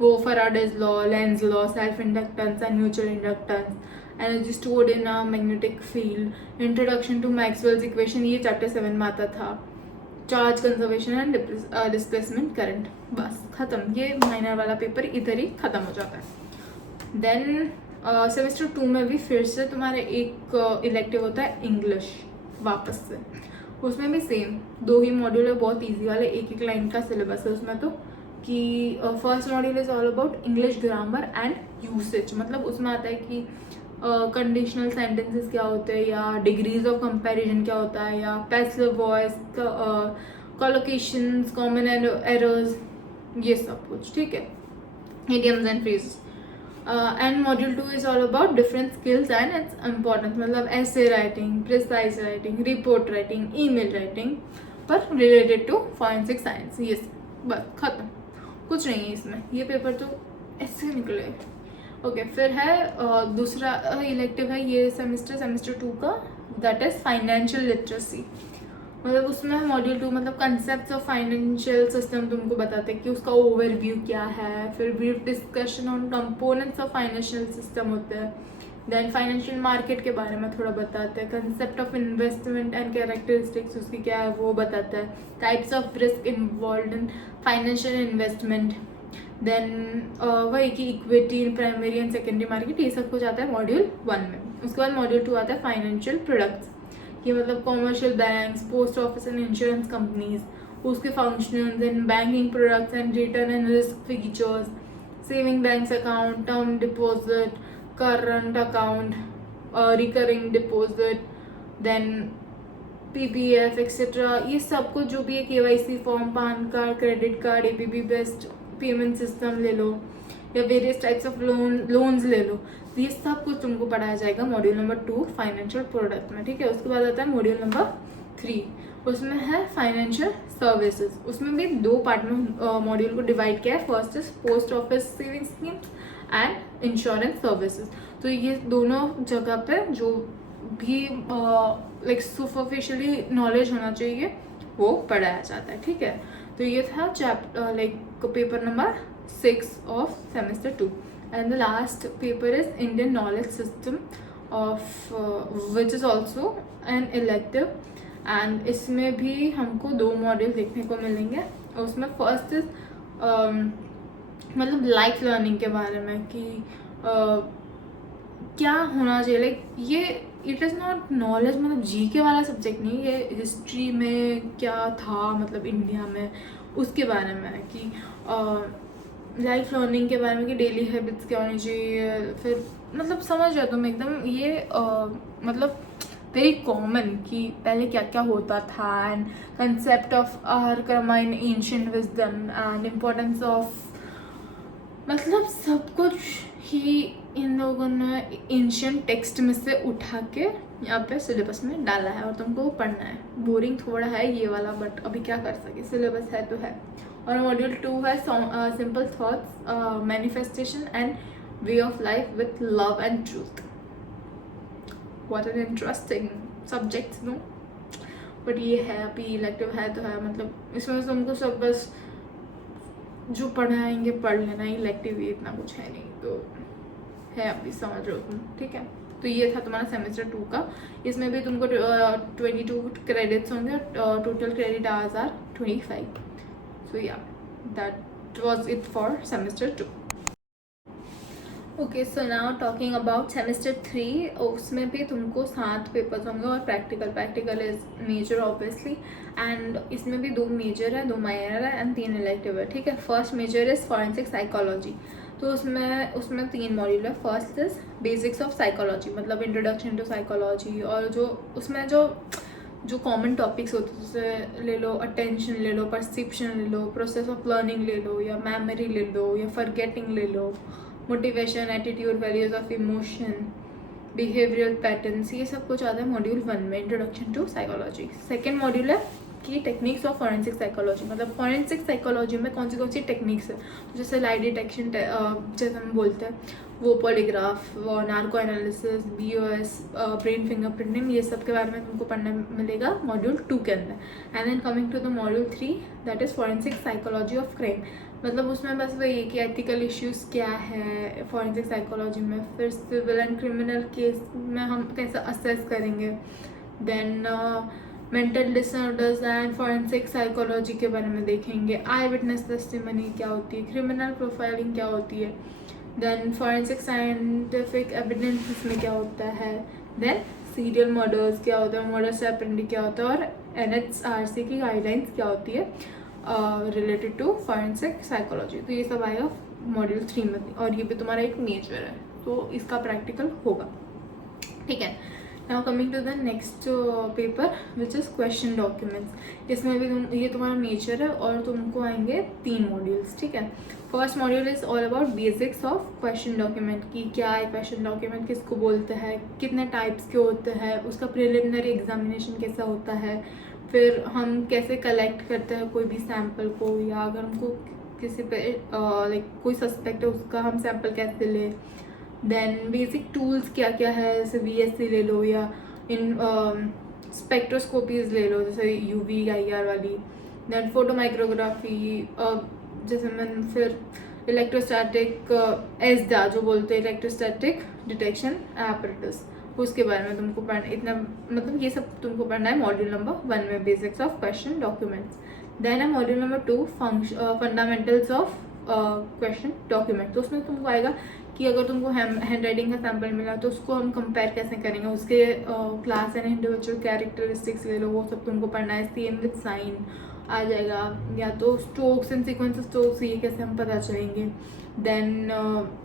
वो Faraday's law, Lenz law, self inductance and mutual inductance, energy stored in a magnetic field, introduction to Maxwell's equation, ये चैप्टर 7 में आता था, charge conservation and displacement current. बस खत्म, ये माइनर वाला पेपर इधर ही खत्म हो जाता है. देन सेमेस्टर 2 में भी फिर से तुम्हारे एक इलेक्टिव होता है इंग्लिश वापस से. उसमें भी सेम 2 ही मॉड्यूल है, बहुत इजी वाले, एक लाइन का सिलेबस है उसमें. तो कि first module is all about English grammar and usage, मतलब उसमें आता है कि कंडीशनल सेंटेंसेस क्या होते हैं, या डिग्रीज ऑफ कंपैरिजन क्या होता है, या पैसिव वॉइस, कॉलोकेशंस, कॉमन एरर्स, ये सब कुछ, ठीक है. Idioms and phrases. And module 2 is all about different skills and its importance, मतलब ऐसे writing, precise writing, report writing, email writing पर रिलेटेड टू फॉरेंसिक साइंस। ये बस खत्म, कुछ नहीं है इसमें, ये पेपर तो ऐसे निकले। ओके, फिर है दूसरा इलेक्टिव है ये सेमेस्टर 2 का, दैट इज फाइनेंशियल लिटरेसी। मतलब उसमें मॉड्यूल 2 मतलब कंसेप्ट ऑफ फाइनेंशियल सिस्टम तुमको बताते हैं कि उसका ओवरव्यू क्या है, फिर brief discussion on components of financial system होता है, देन फाइनेंशियल मार्केट के बारे में थोड़ा बताते हैं, concept of investment and characteristics उसकी क्या है वो बताता है, types of risk involve in financial investment, then वही कि equity, primary and secondary market, ये सब कुछ आता है मॉड्यूल 1 में। उसके बाद मॉड्यूल 2 आता है फाइनेंशियल प्रोडक्ट्स, ये मतलब commercial banks, post office and insurance companies, उसके functions and banking products and return and risk features, saving banks account, term deposit, current account, recurring deposit, then PPF etcetera, ये सब कुछ जो भी है, KYC form, PAN card, credit card, APP based payment system ले लो या various types of loans ले लो, तो ये सब कुछ तुमको पढ़ाया जाएगा मॉड्यूल नंबर 2 फाइनेंशियल प्रोडक्ट में। ठीक है, उसके बाद आता है मॉड्यूल नंबर 3, उसमें है फाइनेंशियल सर्विसेज। उसमें भी 2 पार्ट में मॉड्यूल को डिवाइड किया है, first is post office saving schemes and insurance services. तो ये दोनों जगह पे जो भी लाइक सुपरफिशियली नॉलेज होना चाहिए वो पढ़ाया जाता है। ठीक है, तो ये था chapter like paper number 6 of semester 2 and the last paper is Indian knowledge system of which is also an elective and इसमें भी हमको 2 मॉड्यूल देखने को मिलेंगे। उसमें फर्स्ट इज मतलब लाइफ लर्निंग के बारे में कि क्या होना चाहिए, लाइक ये इट इज़ नॉट नॉलेज मतलब जीके वाला सब्जेक्ट नहीं, ये हिस्ट्री में क्या था मतलब इंडिया में उसके बारे में है कि लाइफ लर्निंग के बारे में कि डेली हैबिट्स क्या होनी चाहिए, फिर मतलब समझ जाओ तुम एकदम ये मतलब वेरी कॉमन कि पहले क्या क्या होता था and concept of are karma in ancient wisdom and importance of, मतलब सब कुछ ही इन लोगों ने एंशिएंट टेक्स्ट में से उठा के यहाँ पे सिलेबस में डाला है और तुमको पढ़ना है। बोरिंग थोड़ा है ये वाला बट अभी क्या कर सके, सिलेबस है तो है। और मॉड्यूल 2 है simple thoughts, manifestation and way of life with love and truth. What an interesting subject no, but ये है अभी इलेक्टिव है तो है, मतलब इसमें तुमको सब बस जो पढ़ाएंगे पढ़ लेना, इलेक्टिव ये इतना कुछ है नहीं तो है अभी समझ रहे हो तुम। ठीक है, तो ये था तुम्हारा सेमेस्टर 2 का। इसमें भी तुमको 22 क्रेडिट्स होंगे, total credit hours are 25। So yeah, that was it for semester 2. Okay, so now talking about semester 3, उसमें भी तुमको 7 पेपर्स होंगे और practical is major obviously, and इसमें भी 2 मेजर है, 2 माइनर है एंड 3 इलेक्टिव है। ठीक है, first major is forensic psychology, तो उसमें 3 मॉड्यूल है। First is basics of psychology, मतलब इंट्रोडक्शन टू साइकोलॉजी, और जो उसमें जो कॉमन टॉपिक्स होते हैं जैसे ले लो अटेंशन ले लो, परसेप्शन ले लो, प्रोसेस ऑफ लर्निंग ले लो, या मेमोरी ले लो, या फॉरगेटिंग ले लो, motivation, attitude, values of emotion, behavioural patterns, ये सब कुछ आता है मॉड्यूल 1 में, introduction to psychology. Second module है कि टेक्निक्स ऑफ फॉरेंसिक साइकोलॉजी, मतलब फॉरेंसिक साइकोलॉजी में कौन सी टेक्निक्स है, जैसे लाई डिटेक्शन जैसे हम बोलते हैं वो, polygraph, narco analysis, BOS, brain fingerprinting, ये सब के बारे में तुमको पढ़ने मिलेगा मॉड्यूल 2 के अंदर। And then coming to the module 3 that is forensic psychology of crime, मतलब उसमें बस वही है कि एथिकल इश्यूज़ क्या है फॉरेंसिक साइकोलॉजी में, फिर सिविल एंड क्रिमिनल केस में हम कैसे असेस करेंगे, then mental disorders and forensic psychology के बारे में देखेंगे, आई विटनेस टेस्टिमनी क्या होती है, क्रिमिनल प्रोफाइलिंग क्या होती है, देन फॉरेंसिक साइंटिफिक एविडेंस इसमें क्या होता है, देन सीरियल मर्डर्स क्या होता है, मर्डर ऑपरेंडी क्या होता है, और NHRC की गाइडलाइंस क्या होती है रिलेटेड टू फॉरेंसिक साइकोलॉजी। तो ये सब आएगा मॉड्यूल 3 में, और ये भी तुम्हारा एक मेजर है तो इसका प्रैक्टिकल होगा। ठीक है, now coming to the next paper which is question documents. इसमें भी ये तुम्हारा नेचर है और तुमको आएंगे 3 मॉड्यूल्स, ठीक है। First module is all about basics of question document की क्या है, क्वेश्चन डॉक्यूमेंट किसको बोलते हैं, कितने टाइप्स के होते हैं, उसका प्रिलिमिनरी एग्जामिनेशन कैसा होता है, फिर हम कैसे कलेक्ट करते हैं कोई भी सैम्पल को, या अगर हमको किसी पे लाइक कोई सस्पेक्ट है उसका हम सैम्पल कैसे ले। देन बेसिक टूल्स क्या क्या है, जैसे VSC ले लो या इन स्पेक्ट्रोस्कोपीज ले लो जैसे UV IR वाली। देन फोटो माइक्रोग्राफी, जैसे मैंने फिर इलेक्ट्रोस्टैटिक ESDA जो बोलते हैं, इलेक्ट्रोस्टैटिक डिटेक्शन एपरेटस, उसके बारे में तुमको पढ़ना। इतना मतलब ये सब तुमको पढ़ना है मॉड्यूल नंबर 1 में, basics of question documents. Then है module number 2 fundamentals of question document. तो उसमें तुमको आएगा कि अगर तुमको हैंड राइटिंग का सैम्पल मिला तो उसको हम कंपेयर कैसे करेंगे, उसके क्लास एंड इंडिविजुअल कैरेक्टरिस्टिक्स ले लो, वो सब तुमको पढ़ना है। सेम विद साइन आ जाएगा, या तो स्ट्रोक्स एंड सीक्वेंस स्ट्रोक्स, ये कैसे हम पता चलेंगे। Then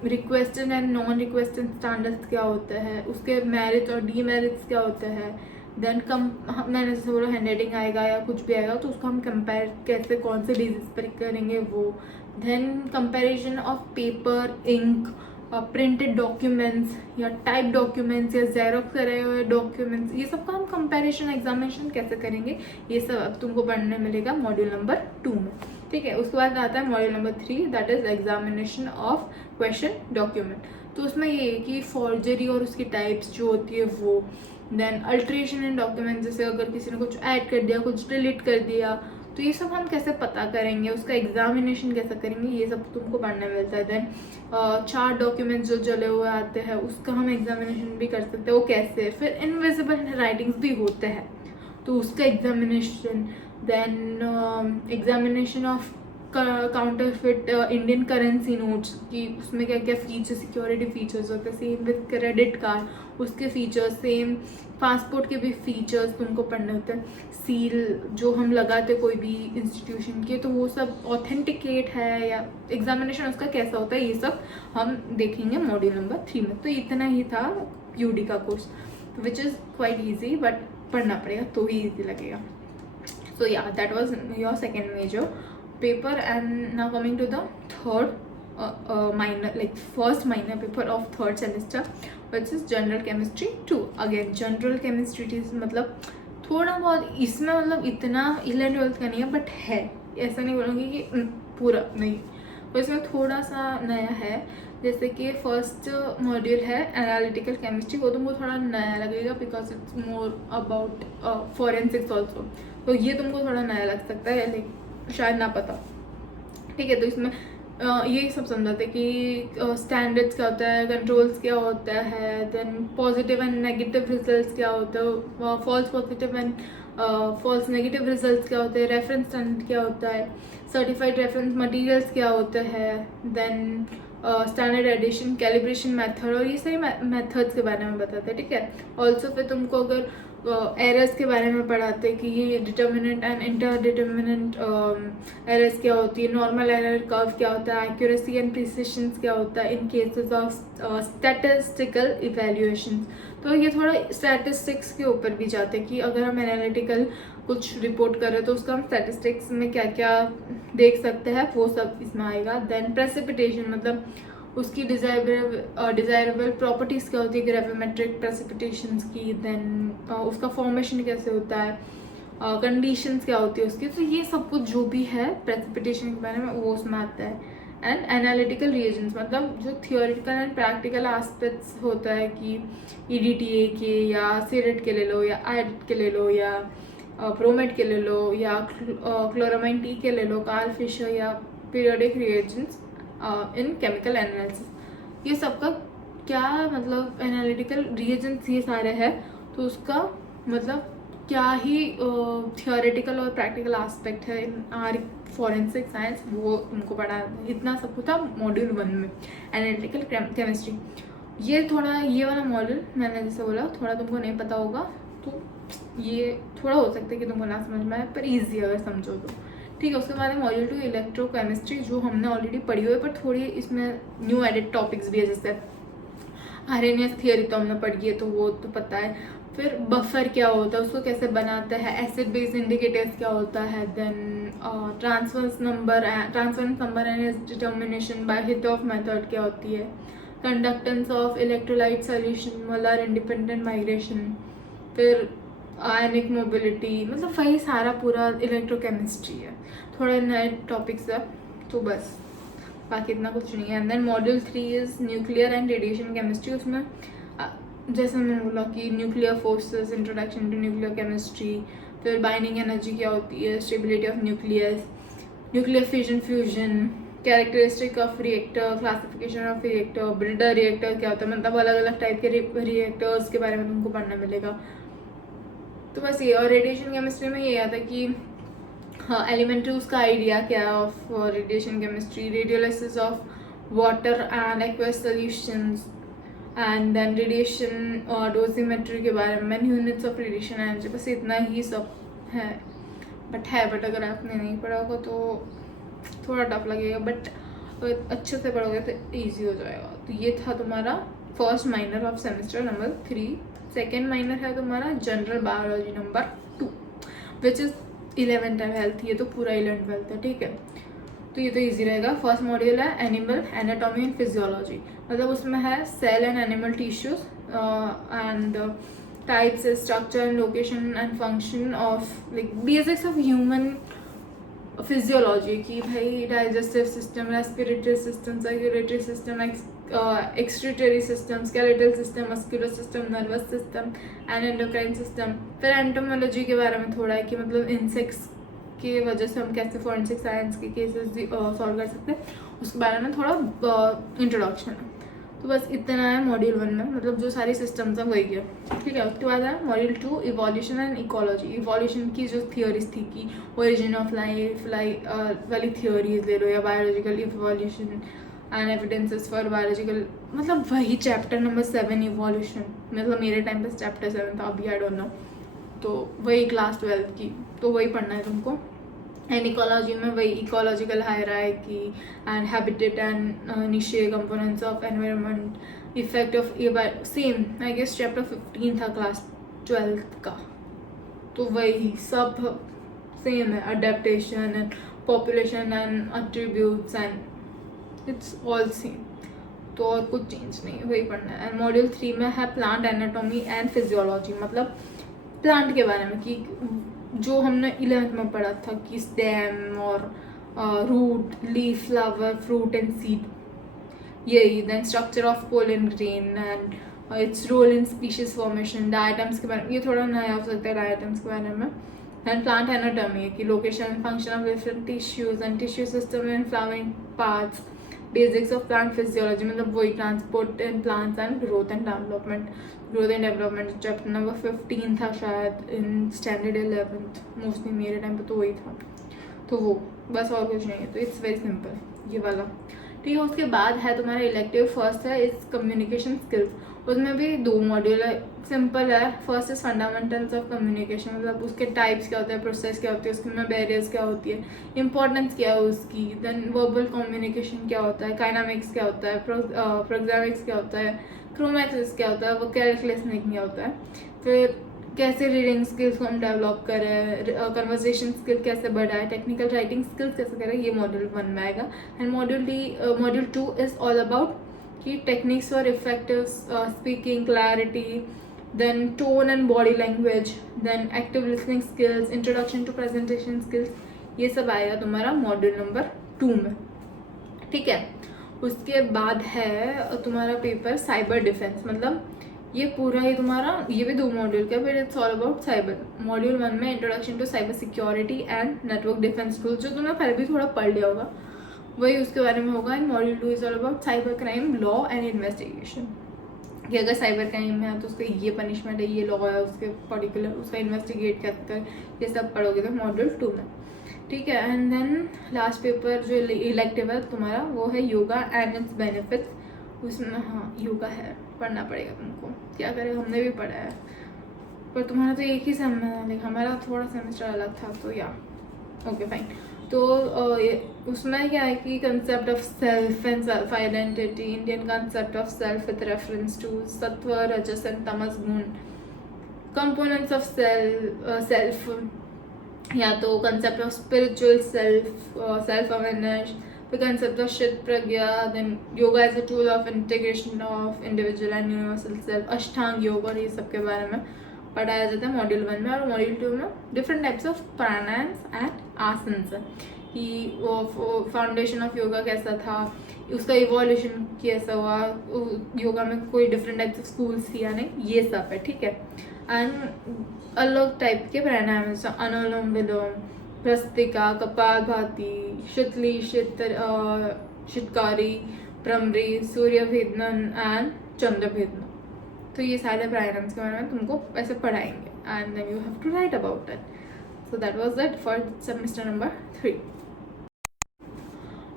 requested and non requested standards क्या होता है, उसके मेरिट्स और डीमेरिट्स क्या होता है। देन मैंने जैसे बोला हैंड राइटिंग आएगा या कुछ भी आएगा तो उसको हम कंपेयर कैसे कौन से बेसिस पर करेंगे वो। Then comparison of paper, ink, printed documents या टाइप डॉक्यूमेंट्स या जेरोक्स करे हुए डॉक्यूमेंट्स, ये सब का हम कंपैरिजन एग्जामिनेशन कैसे करेंगे, ये सब अब तुमको पढ़ने मिलेगा मॉड्यूल नंबर 2 में, ठीक है। उसके बाद आता है module number 3 that is examination of question document. तो उसमें ये है कि फॉर्जरी और उसकी टाइप्स जो होती है वो। देन अल्ट्रेशन इन डॉक्यूमेंट, जैसे अगर किसी ने कुछ ऐड कर दिया, कुछ डिलीट कर दिया, तो ये सब हम कैसे पता करेंगे, उसका एग्जामिनेशन कैसे करेंगे, ये सब तुमको पढ़ने मिलता है। देन 4 डॉक्यूमेंट्स जो जले हुए आते हैं उसका हम एग्जामिनेशन भी कर सकते हैं, वो कैसे। फिर इनविजिबल राइटिंग्स भी होते हैं तो उसका examination. Then examination of counterfeit Indian currency notes की उसमें क्या क्या फीचर्स, सिक्योरिटी फीचर्स होते हैं। सेम विद क्रेडिट कार्ड, उसके फीचर्स, सेम पासपोर्ट के भी फीचर्स तुमको पढ़ने होते हैं। सील जो हम लगाते कोई भी इंस्टीट्यूशन के, तो वो सब ऑथेंटिकेट है या एग्जामिनेशन उसका कैसा होता है, ये सब हम देखेंगे मॉड्यूल नंबर 3 में। तो इतना ही था UD का course, which is quite easy, but पढ़ना पड़ेगा तो ही ईजी लगेगा। So yeah that was your second major paper, and now coming to the third minor, like first minor paper of third semester, which is general chemistry 2. again general chemistry is मतलब थोड़ा बहुत इसमें मतलब इतना 11th का नहीं है, but है, ऐसा नहीं बोलूँगी कि पूरा नहीं, तो इसमें थोड़ा सा नया है। जैसे कि फर्स्ट मॉड्यूल है एनालिटिकल केमिस्ट्री, वो तुमको थोड़ा नया लगेगा because it's more about forensics also, तो ये तुमको थोड़ा नया लग सकता है, लाइक शायद ना पता, ठीक है। तो इसमें ये सब समझाते हैं कि स्टैंडर्ड्स क्या होता है, कंट्रोल्स क्या होता है, then positive and negative results क्या होता है, false positive and false negative results क्या होते हैं, रेफरेंस स्टैंडर्ड क्या होता है, सर्टिफाइड रेफरेंस मटेरियल्स क्या होते हैं, then standard addition, calibration method, और ये सारी मेथड्स के बारे में बताते हैं, ठीक है। ऑल्सो फिर तुमको अगर एरर्स के बारे में पढ़ाते हैं कि ये determinant and inter determinant errors क्या होती है, नॉर्मल एरर कर्व क्या होता है, एक्यूरेसी एंड प्रिसिशन क्या होता है इन केसेस ऑफ स्टैटिस्टिकल इवैल्यूएशन। तो ये थोड़ा स्टैटिस्टिक्स के ऊपर भी जाते हैं कि अगर हम एनालिटिकल कुछ रिपोर्ट करें तो उसका हम स्टैटिस्टिक्स में क्या क्या देख सकते हैं, वो सब इसमें आएगा। देन प्रेसिपिटेशन, मतलब उसकी डिज़ायरेबल प्रॉपर्टीज़ क्या होती है ग्रेविमेट्रिक प्रेसिपिटेशंस की, देन उसका फॉर्मेशन कैसे होता है, कंडीशंस क्या होती है उसकी, तो ये सब कुछ जो भी है प्रेसिपिटेशन के बारे में वो उसमें आता है। एंड एनालिटिकल रिएजेंट्स, मतलब जो थियोरिटिकल एंड प्रैक्टिकल एस्पेक्ट्स होता है कि EDTA के या सीरेट के ले लो या आयडेट के ले लो या प्रोमेट के ले लो या क्लोरामाइन T के ले लो, कार्ल फिशर या पीरियोडिक रिएजेंट्स इन केमिकल एनालिसिस, ये सब का क्या मतलब एनालिटिकल रिएजेंट्स ये सारे हैं, तो उसका मतलब क्या ही थियोरेटिकल और प्रैक्टिकल एस्पेक्ट है इन आर फॉरेंसिक साइंस, वो तुमको पढ़ा। इतना सब कुछ था मॉड्यूल 1 में एनालिटिकल केमिस्ट्री। ये थोड़ा ये वाला मॉड्यूल मैंने जैसे बोला थोड़ा तुमको नहीं पता होगा, तो ये थोड़ा हो सकता है कि तुमको ना समझ में आए, पर ईजी अगर समझो तो, ठीक है। उसके बाद है मॉड्यूल 2 इलेक्ट्रोकेमिस्ट्री, जो हमने ऑलरेडी पढ़ी हुई है, पर थोड़ी इसमें न्यू एडेड टॉपिक्स भी है, जैसे आरएनएस थियरी तो हमने पढ़ी है तो वो तो पता है, फिर बफर क्या होता है, उसको कैसे बनाते हैं, एसिड बेस इंडिकेटर्स क्या होता है, then transference number and its determination by Hittorf method क्या होती है, conductance of electrolyte solution, molar independent migration, फिर आयनिक मोबिलिटी, मतलब वही सारा पूरा इलेक्ट्रोकेमिस्ट्री है, थोड़े नए टॉपिक्स है तो बस, बाकी इतना कुछ नहीं है। And then module 3 is nuclear and radiation chemistry. उसमें जैसे मैंने बोला कि nuclear forces, introduction to nuclear chemistry, फिर बाइंडिंग एनर्जी क्या होती है, stability of nuclear fission fusion, characteristic of reactor, classification of reactor, breeder reactor क्या होता है, मतलब अलग अलग टाइप के रिएक्टर्स के बारे में तुमको पढ़ना मिलेगा। तो बस ये, और रेडिएशन केमिस्ट्री में ये आता है कि हाँ एलिमेंट्री उसका आइडिया क्या है of radiation chemistry, radiolysis of water and aqueous solutions, and then radiation dosimetry के बारे में, यूनिट्स ऑफ रेडिएशन एनर्जी, बस इतना ही सब है। बट अगर आपने नहीं पढ़ा होगा तो थोड़ा टफ लगेगा, बट अच्छे से पढ़ोगे तो ईजी हो जाएगा। तो ये था तुम्हारा first minor of semester number 3। Second minor है तुम्हारा general biology number 2 which is 11th and health, ये तो पूरा 11th 12th है, ठीक है। तो ये तो इजी रहेगा। फर्स्ट मॉड्यूल है एनिमल एनाटॉमी एंड फिजियोलॉजी, मतलब उसमें है cell and animal tissues and types, structure and location and function of like basics of human physiology की भाई digestive system, respiratory system, circulatory system, excretory system, skeletal system, muscular system, nervous system and endocrine system. फिर entomology के बारे में थोड़ा है कि मतलब इंसेक्ट्स की वजह से हम कैसे फॉरेंसिक साइंस के केसेस सॉल्व कर सकते हैं, उसके बारे में थोड़ा इंट्रोडक्शन है। तो बस इतना है मॉड्यूल 1 में, मतलब जो सारी सिस्टम्स हैं वही है, ठीक है। उसके बाद है module 2 evolution and ecology. Evolution की जो थियोरीज थी कि ओरिजिन ऑफ लाइफ वाली थियोरीज ले लो, या biological evolution and evidences for biological, मतलब वही चैप्टर नंबर 7 इवोल्यूशन, मतलब मेरे टाइम पे चैप्टर 7 था, अभी आई डोंट नो, तो वही क्लास 12 की, तो वही पढ़ना है तुमको। एंड इकोलॉजी में वही ecological hierarchy and habitat and niche components of environment, effect of same I guess chapter 15 था क्लास 12 का, तो वही सब सेम है, adaptation and population and attributes and it's all same, तो और कुछ चेंज नहीं है, वही पढ़ना है। एंड मॉड्यूल 3 में है प्लांट एनाटॉमी एंड फिजियोलॉजी, मतलब प्लांट के बारे में कि जो हमने 11th में पढ़ा था कि स्टेम और root, leaf, flower, fruit and seed, यही। Then structure of pollen grain and its role in species formation, diatoms के बारे में, ये थोड़ा नया हो सकता है डायटम्स के बारे में। एंड प्लांट एनाटॉमी है कि location and function of different tissues and tissue system and flowering parts, basics of plant physiology, मतलब वही transport in plants and growth and development chapter number 15 था शायद इन स्टैंडर्ड 11th, मोस्टली मेरे time पे तो वही था, तो वो बस और कुछ नहीं है। तो इट्स वेरी सिंपल ये वाला, ठीक है। उसके बाद है तुम्हारा इलेक्टिव, फर्स्ट है इट्स कम्युनिकेशन स्किल्स, उसमें भी 2 मॉड्यूल है, सिंपल है। First is fundamentals of communication, मतलब उसके टाइप्स क्या होते हैं, प्रोसेस क्या होती है, उसके में बैरियर्स क्या होती है, इंपॉर्टेंस क्या है उसकी, देन वर्बल कम्युनिकेशन क्या होता है, काइनामिक्स क्या होता है, प्रोग्रामिक्स क्या होता है, क्रोमैक्सिस क्या होता है, वो कैलकुलेशन क्या होता है, फिर कैसे रीडिंग स्किल्स को हम डेवलप करें, कन्वर्सेशन स्किल कैसे बढ़ाए, टेक्निकल राइटिंग स्किल्स कैसे करें, ये मॉड्यूल 1 में आएगा। And module 2 is all about कि techniques for effective speaking, clarity, then tone and body language, then active listening skills, introduction to presentation skills, ये सब आएगा तुम्हारा मॉड्यूल नंबर 2 में, ठीक है। उसके बाद है तुम्हारा पेपर साइबर डिफेंस, मतलब ये पूरा ही तुम्हारा, ये भी 2 मॉड्यूल का, फिर it's all about cyber. Module 1 में introduction to cyber security and network defence tools, जो तुमने पहले भी थोड़ा पढ़ लिया होगा, वही उसके बारे में होगा। And module 2 is all about cyber crime, law and investigation, कि अगर साइबर क्राइम में है तो उसका ये पनिशमेंट है, ये लॉ है, उसके पर्टिकुलर उसका इन्वेस्टिगेट कैसे कर, ये सब पढ़ोगे तो मॉड्यूल 2 में, ठीक है। एंड देन लास्ट पेपर जो इलेक्टिव है तुम्हारा वो है योगा एंड इट्स बेनिफिट्स, उसमें हाँ योगा है, पढ़ना पड़ेगा तुमको, क्या करें, हमने भी पढ़ा है, पर तुम्हारा तो एक ही सेम है, लेकिन हमारा थोड़ा सेमेस्टर अलग था, तो या ओके फाइन। तो उसमें क्या है कि concept of self and self identity, Indian concept of self with reference to sattva, rajas and तमस गुण, कंपोनेंट्स ऑफ सेल्फ, या तो concept of spiritual self awareness, the concept of Shit Pragya, then yoga as a tool of integration of individual and universal self, अष्टांग योग, और ये सब के बारे में पढ़ाया जाता है मॉड्यूल 1 में। और मॉड्यूल 2 में different types of प्राणायाम्स and asanas है कि वो फाउंडेशन ऑफ योगा कैसा था, उसका इवोल्यूशन कैसा हुआ, योगा में कोई डिफरेंट टाइप्स ऑफ स्कूल्स थी या नहीं, ये सब है, ठीक है। एंड अलग टाइप के प्राणायाम, अनुलोम विलोम, भ्रस्त्रिका, कपालभाति, शीतली, शीतकारी, भ्रमरी, सूर्य भेदन एंड चंद्र भेदन। तो ये सारे प्राणायाम्स के बारे में तुमको ऐसे पढ़ाएंगे and then you have to write about it. So that was it for semester number 3.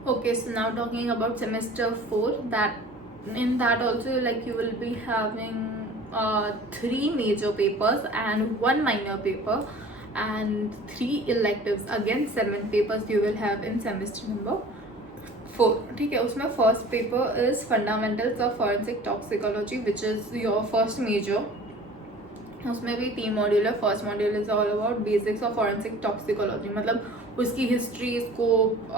Okay, so now talking about semester 4, that in that also like you will be having 3 major papers and 1 minor paper and 3 electives. Again 7 papers you will have in semester number 4, ठीक है। उसमें first paper is fundamentals of forensic toxicology which is your first major. उसमें भी 3 module है। First module is all about basics of forensic toxicology, मतलब उसकी history, scope,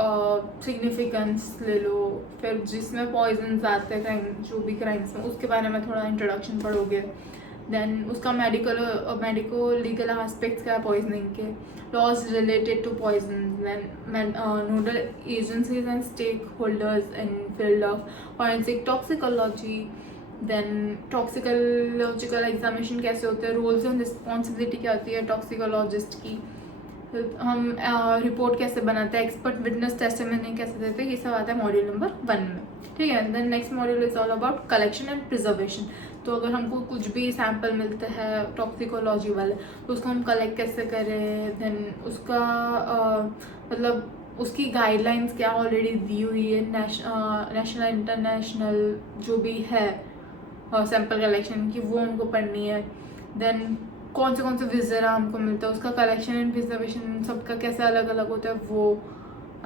significance ले लो, फिर जिसमें पॉइजन्स आते हैं क्राइम, जो भी क्राइम्स में, उसके बारे में थोड़ा इंट्रोडक्शन पढ़ोगे। देन उसका मेडिको लीगल एस्पेक्ट्स क्या है पॉइजनिंग के, laws related to poison, then nodal agencies and stake holders in field of forensic toxicology, then toxicological examination कैसे होते हैं, रोल्स एंड रिस्पॉन्सिबिलिटी क्या होती है टॉक्सिकोलॉजिस्ट की, हम रिपोर्ट कैसे बनाते हैं, एक्सपर्ट विटनेस टेस्टिमनी कैसे देते हैं, ये सब आता है मॉड्यूल नंबर 1 में, ठीक है। Then next module is all about collection and preservation. तो अगर हमको कुछ भी सैम्पल मिलता है टॉक्सिकोलॉजी वाले, तो उसको हम कलेक्ट कैसे करें, देन उसका मतलब उसकी गाइडलाइंस क्या ऑलरेडी दी हुई है, नेशनल इंटरनेशनल जो भी है सैम्पल कलेक्शन की, वो हमको पढ़नी है। देन कौन से विजरा हमको मिलता है, उसका कलेक्शन एंड प्रिजर्वेशन सबका कैसे अलग अलग होता है वो,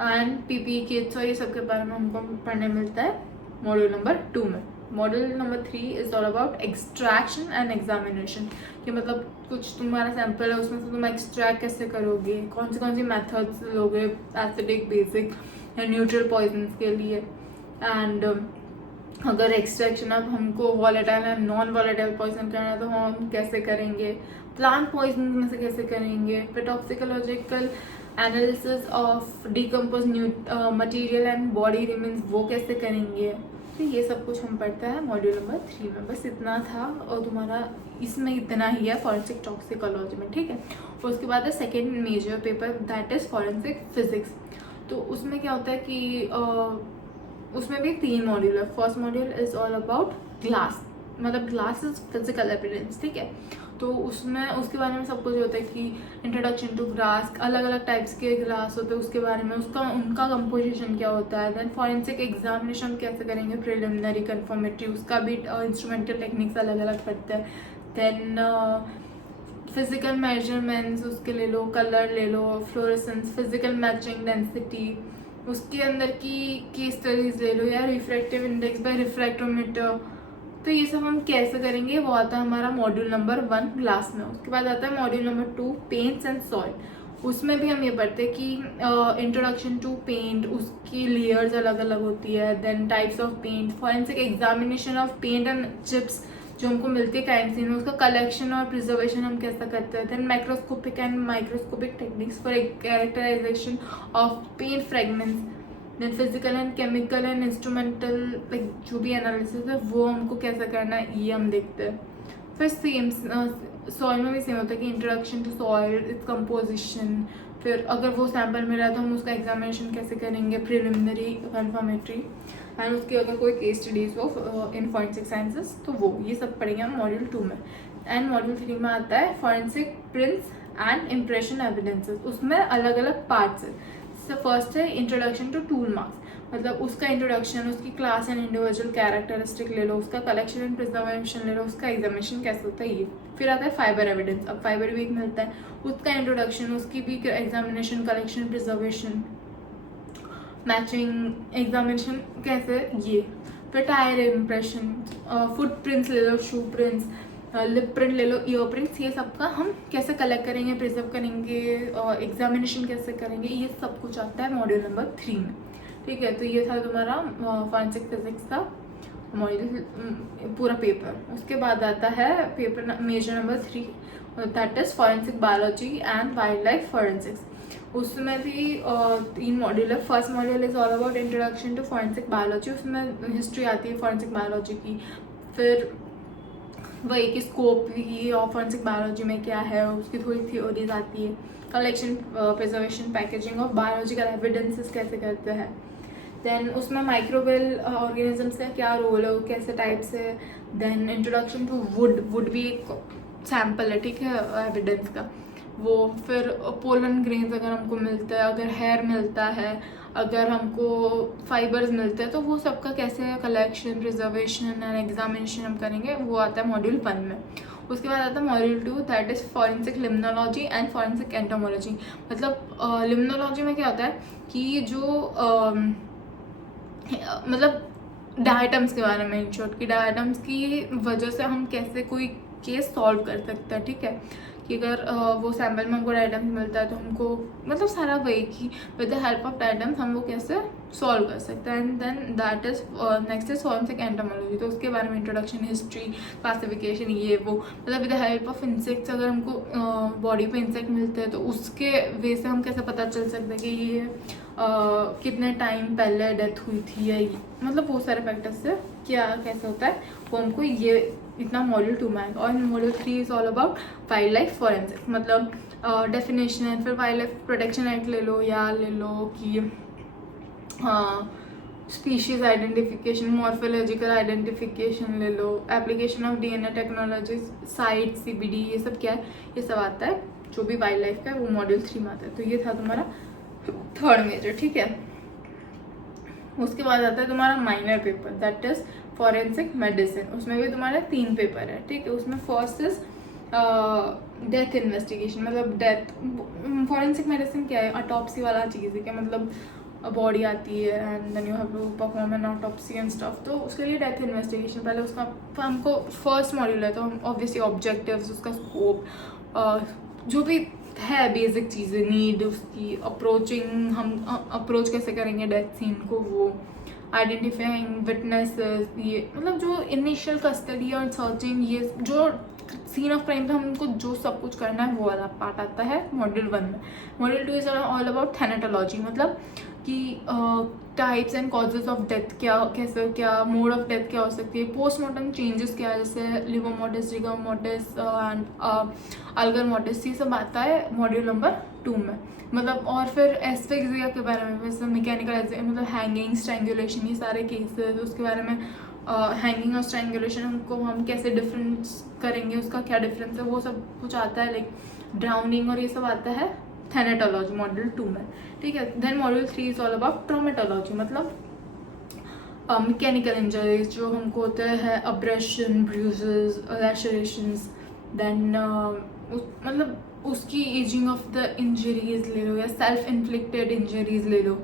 एंड पीपी किट्स और ये सब के बारे में हमको पढ़ने मिलता है मॉड्यूल नंबर 2 में। Module number 3 is all about extraction and examination, कि मतलब कुछ तुम्हारा सैम्पल है उसमें से तुम एक्सट्रैक्ट कैसे करोगे, कौन सी मेथड्स लोगे एसिडिक, बेसिक या न्यूट्रल पॉइजन्स के लिए, एंड अगर एक्सट्रैक्शन अब हमको volatile and non volatile poison करना है तो हम कैसे करेंगे, प्लांट पॉइजन में से कैसे करेंगे, फिर toxicological analysis of decompose material and body remains वो कैसे करेंगे। तो ये सब कुछ हम पढ़ते हैं मॉड्यूल नंबर 3 में। बस इतना था और तुम्हारा इसमें इतना ही है फॉरेंसिक टॉक्सिकोलॉजी में, ठीक है। और उसके बाद है second major paper that is forensic physics. तो उसमें क्या होता है कि उसमें भी 3 मॉड्यूल है। First module is all about glass, मतलब ग्लास इज फिजिकल एविडेंस, ठीक है। तो उसमें उसके बारे में सब कुछ होता है कि इंट्रोडक्शन टू ग्लास, अलग अलग टाइप्स के ग्लास होते हैं उसके बारे में, उनका कंपोजिशन क्या होता है। देन फॉरेंसिक एग्जामिनेशन कैसे करेंगे, प्रिलिमिनरी, कन्फर्मेटरी, उसका भी इंस्ट्रूमेंटल टेक्निक्स अलग अलग पढ़ते हैं। देन फिजिकल मेजरमेंट्स उसके ले लो, कलर ले लो, फ्लोरेसेंस, फिजिकल मैचिंग, डेंसिटी, उसके अंदर की केस स्टडीज ले लो, या रिफ्रैक्टिव इंडेक्स बाय रिफ्रैक्टोमीटर। तो ये सब हम कैसे करेंगे वो आता है हमारा मॉड्यूल नंबर 1 ग्लास में। उसके बाद आता है module number 2 paints and soil. उसमें भी हम ये पढ़ते हैं कि इंट्रोडक्शन टू पेंट, उसकी लेयर्स अलग अलग होती है, then types of paint, forensic examination of paint and chips जो हमको मिलती है क्राइम सीन में, उसका कलेक्शन और प्रिजर्वेशन हम कैसा करते हैं। Then microscopic and microscopic techniques for characterization of paint fragments, then physical and chemical and instrumental like जो भी एनालिसिस है वो हमको कैसा करना है ये हम देखते हैं। फिर सेम सॉइल में भी सेम होता है कि introduction to soil, its composition, फिर अगर वो सैम्पल मिला तो हम उसका एग्जामिनेशन कैसे करेंगे, प्रिलिमिनरी, कन्फर्मेटरी, एंड उसकी अगर कोई केस स्टडीज हो इन फॉरेंसिक साइंसेस तो वो ये सब पढ़ेंगे हम मॉड्यूल 2 में। एंड मॉड्यूल 3 में आता है forensic prints and impression evidences. उसमें अलग अलग पार्ट्स है। फर्स्ट है इंट्रोडक्शन टू टूल मार्क्स, मतलब उसका इंट्रोडक्शन, उसकी क्लास एंड इंडिविजुअल कैरेक्टरिस्टिक ले लो, उसका कलेक्शन एंड प्रिजर्वेशन ले लो, उसका एग्जामिनेशन कैसे होता है ये। फिर आता है फाइबर एविडेंस। अब फाइबर भी एक मिलता है, उसका इंट्रोडक्शन, उसकी भी examination, collection, preservation, matching, examination कैसे ये। फिर टायर इम्प्रेशन, फुट प्रिंट्स ले लो, शू प्रिंट्स, लिप प्रिंट ले लो, ईयर प्रिंट्स, ये सब का हम कैसे कलेक्ट करेंगे, प्रिजर्व करेंगे, एग्जामिनेशन कैसे करेंगे, ये सब कुछ आता है मॉड्यूल नंबर 3 में। ठीक है, तो ये था तुम्हारा फॉरेंसिक फिजिक्स का मॉड्यूल पूरा पेपर। उसके बाद आता है paper major number 3, that is forensic biology and wildlife forensics. उसमें भी 3 मॉड्यूल है। First module is all about introduction to forensic biology, उसमें हिस्ट्री आती है फॉरेंसिक बायोलॉजी की, फिर वही की स्कोप की और फॉरेंसिक बायोलॉजी में क्या है उसकी थोड़ी थ्योरीज आती है, collection, preservation, packaging of biological evidences कैसे करते हैं। देन उसमें माइक्रोवेल ऑर्गेनिजम्स का क्या रोल है, कैसे टाइप्स है। देन इंट्रोडक्शन टू वुड भी एक सैम्पल है, ठीक है, एविडेंस का वो। फिर पोलन ग्रेन्स अगर हमको मिलता है, अगर हेयर मिलता है, अगर हमको फाइबर्स मिलते हैं, तो वो सबका कैसे कलेक्शन, प्रिजर्वेशन एंड एग्जामिनेशन हम करेंगे, वो आता है मॉड्यूल 1 में। उसके बाद आता है module 2, that is forensic limnology and forensic entomology. मतलब लिम्नोलॉजी में क्या होता है कि जो मतलब डायटम्स के बारे में, इन शॉर्ट की डायटम्स की वजह से हम कैसे कोई केस सॉल्व कर सकते हैं। ठीक है, कि अगर वो सैम्पल में हमको डायटम्स मिलता है तो हमको मतलब सारा वही कि with the help of diatoms हम वो कैसे सॉल्व कर सकते हैं। And then that is next is forensic entomology, तो उसके बारे में इंट्रोडक्शन, हिस्ट्री, क्लासिफिकेशन, ये वो, मतलब with the help of insects अगर हमको बॉडी पे इंसेक्ट मिलते हैं तो उसके वे से हम कैसे पता चल सकते हैं कि ये कितने टाइम पहले डेथ हुई थी, या मतलब बहुत सारे फैक्टर्स से क्या कैसे होता है वो हमको ये इतना मॉड्यूल 2 में आएगा। और module 3 is all about wild life forensics, मतलब डेफिनेशन है। फिर वाइल्ड लाइफ प्रोटेक्शन एक्ट ले लो, या ले लो कि हाँ स्पीशीज आइडेंटिफिकेशन, मॉर्फोलॉजिकल आइडेंटिफिकेशन ले लो, application of DNA technology, site, CBD, ये सब क्या है, ये सब आता है जो भी वाइल्ड लाइफ का है, वो मॉड्यूल 3 में आता है। तो ये था तुम्हारा 3rd मेजर। ठीक है, उसके बाद आता है तुम्हारा minor paper, that is forensic medicine. उसमें भी तुम्हारे 3 पेपर है। ठीक है, उसमें फर्स्ट इज डेथ इन्वेस्टिगेशन, मतलब डेथ, फॉरेंसिक मेडिसिन क्या है, ऑटोप्सी वाला चीज़ है, क्या मतलब बॉडी आती है and then you have to perform an autopsy and stuff, तो उसके लिए डेथ इन्वेस्टिगेशन पहले उसका हमको फर्स्ट मॉड्यूल है, तो हम ऑब्वियसली ऑब्जेक्टिव्स, उसका स्कोप, जो भी है बेसिक चीज़ें, नीड, उसकी अप्रोचिंग, हम अप्रोच कैसे करेंगे डेथ सीन को, वो आइडेंटिफाइंग विटनेसेस, ये मतलब जो इनिशियल कस्टडी और सर्चिंग, ये जो सीन ऑफ क्राइम पे हमको जो सब कुछ करना है वो वाला पार्ट आता है मॉड्यूल 1 में। मॉड्यूल 2 इज ऑल अबाउट थैनेटोलॉजी, मतलब कि types and causes of death, क्या कैसे, क्या मोड ऑफ डेथ क्या हो सकती है, पोस्टमार्टम चेंजेस क्या है, जैसे livor mortis, rigor mortis and algor mortis, ये सब आता है मॉड्यूल नंबर 2 में। मतलब और फिर एस्फिक्सिया के बारे में, जैसे मैकेनिकल, मतलब हैंगिंग, स्ट्रैंगुलेशन, ये सारे केसेस, उसके बारे में हैंगिंग और स्ट्रैंगुलेशन को हम कैसे डिफरेंस करेंगे, उसका क्या डिफरेंस है, वो सब कुछ आता है, लाइक ड्राउनिंग और ये सब आता है थैनेटोलॉजी मॉड्यूल 2 में। ठीक है, then module 3 is all about traumatology, मतलब मैकेनिकल इंजरीज जो हमको होते हैं, अब्रेशन, ब्रूजेस, लैशरेशंस, देन मतलब उसकी एजिंग ऑफ द इंजरीज ले लो, या सेल्फ इन्फ्लिक्टेड इंजरीज ले लो,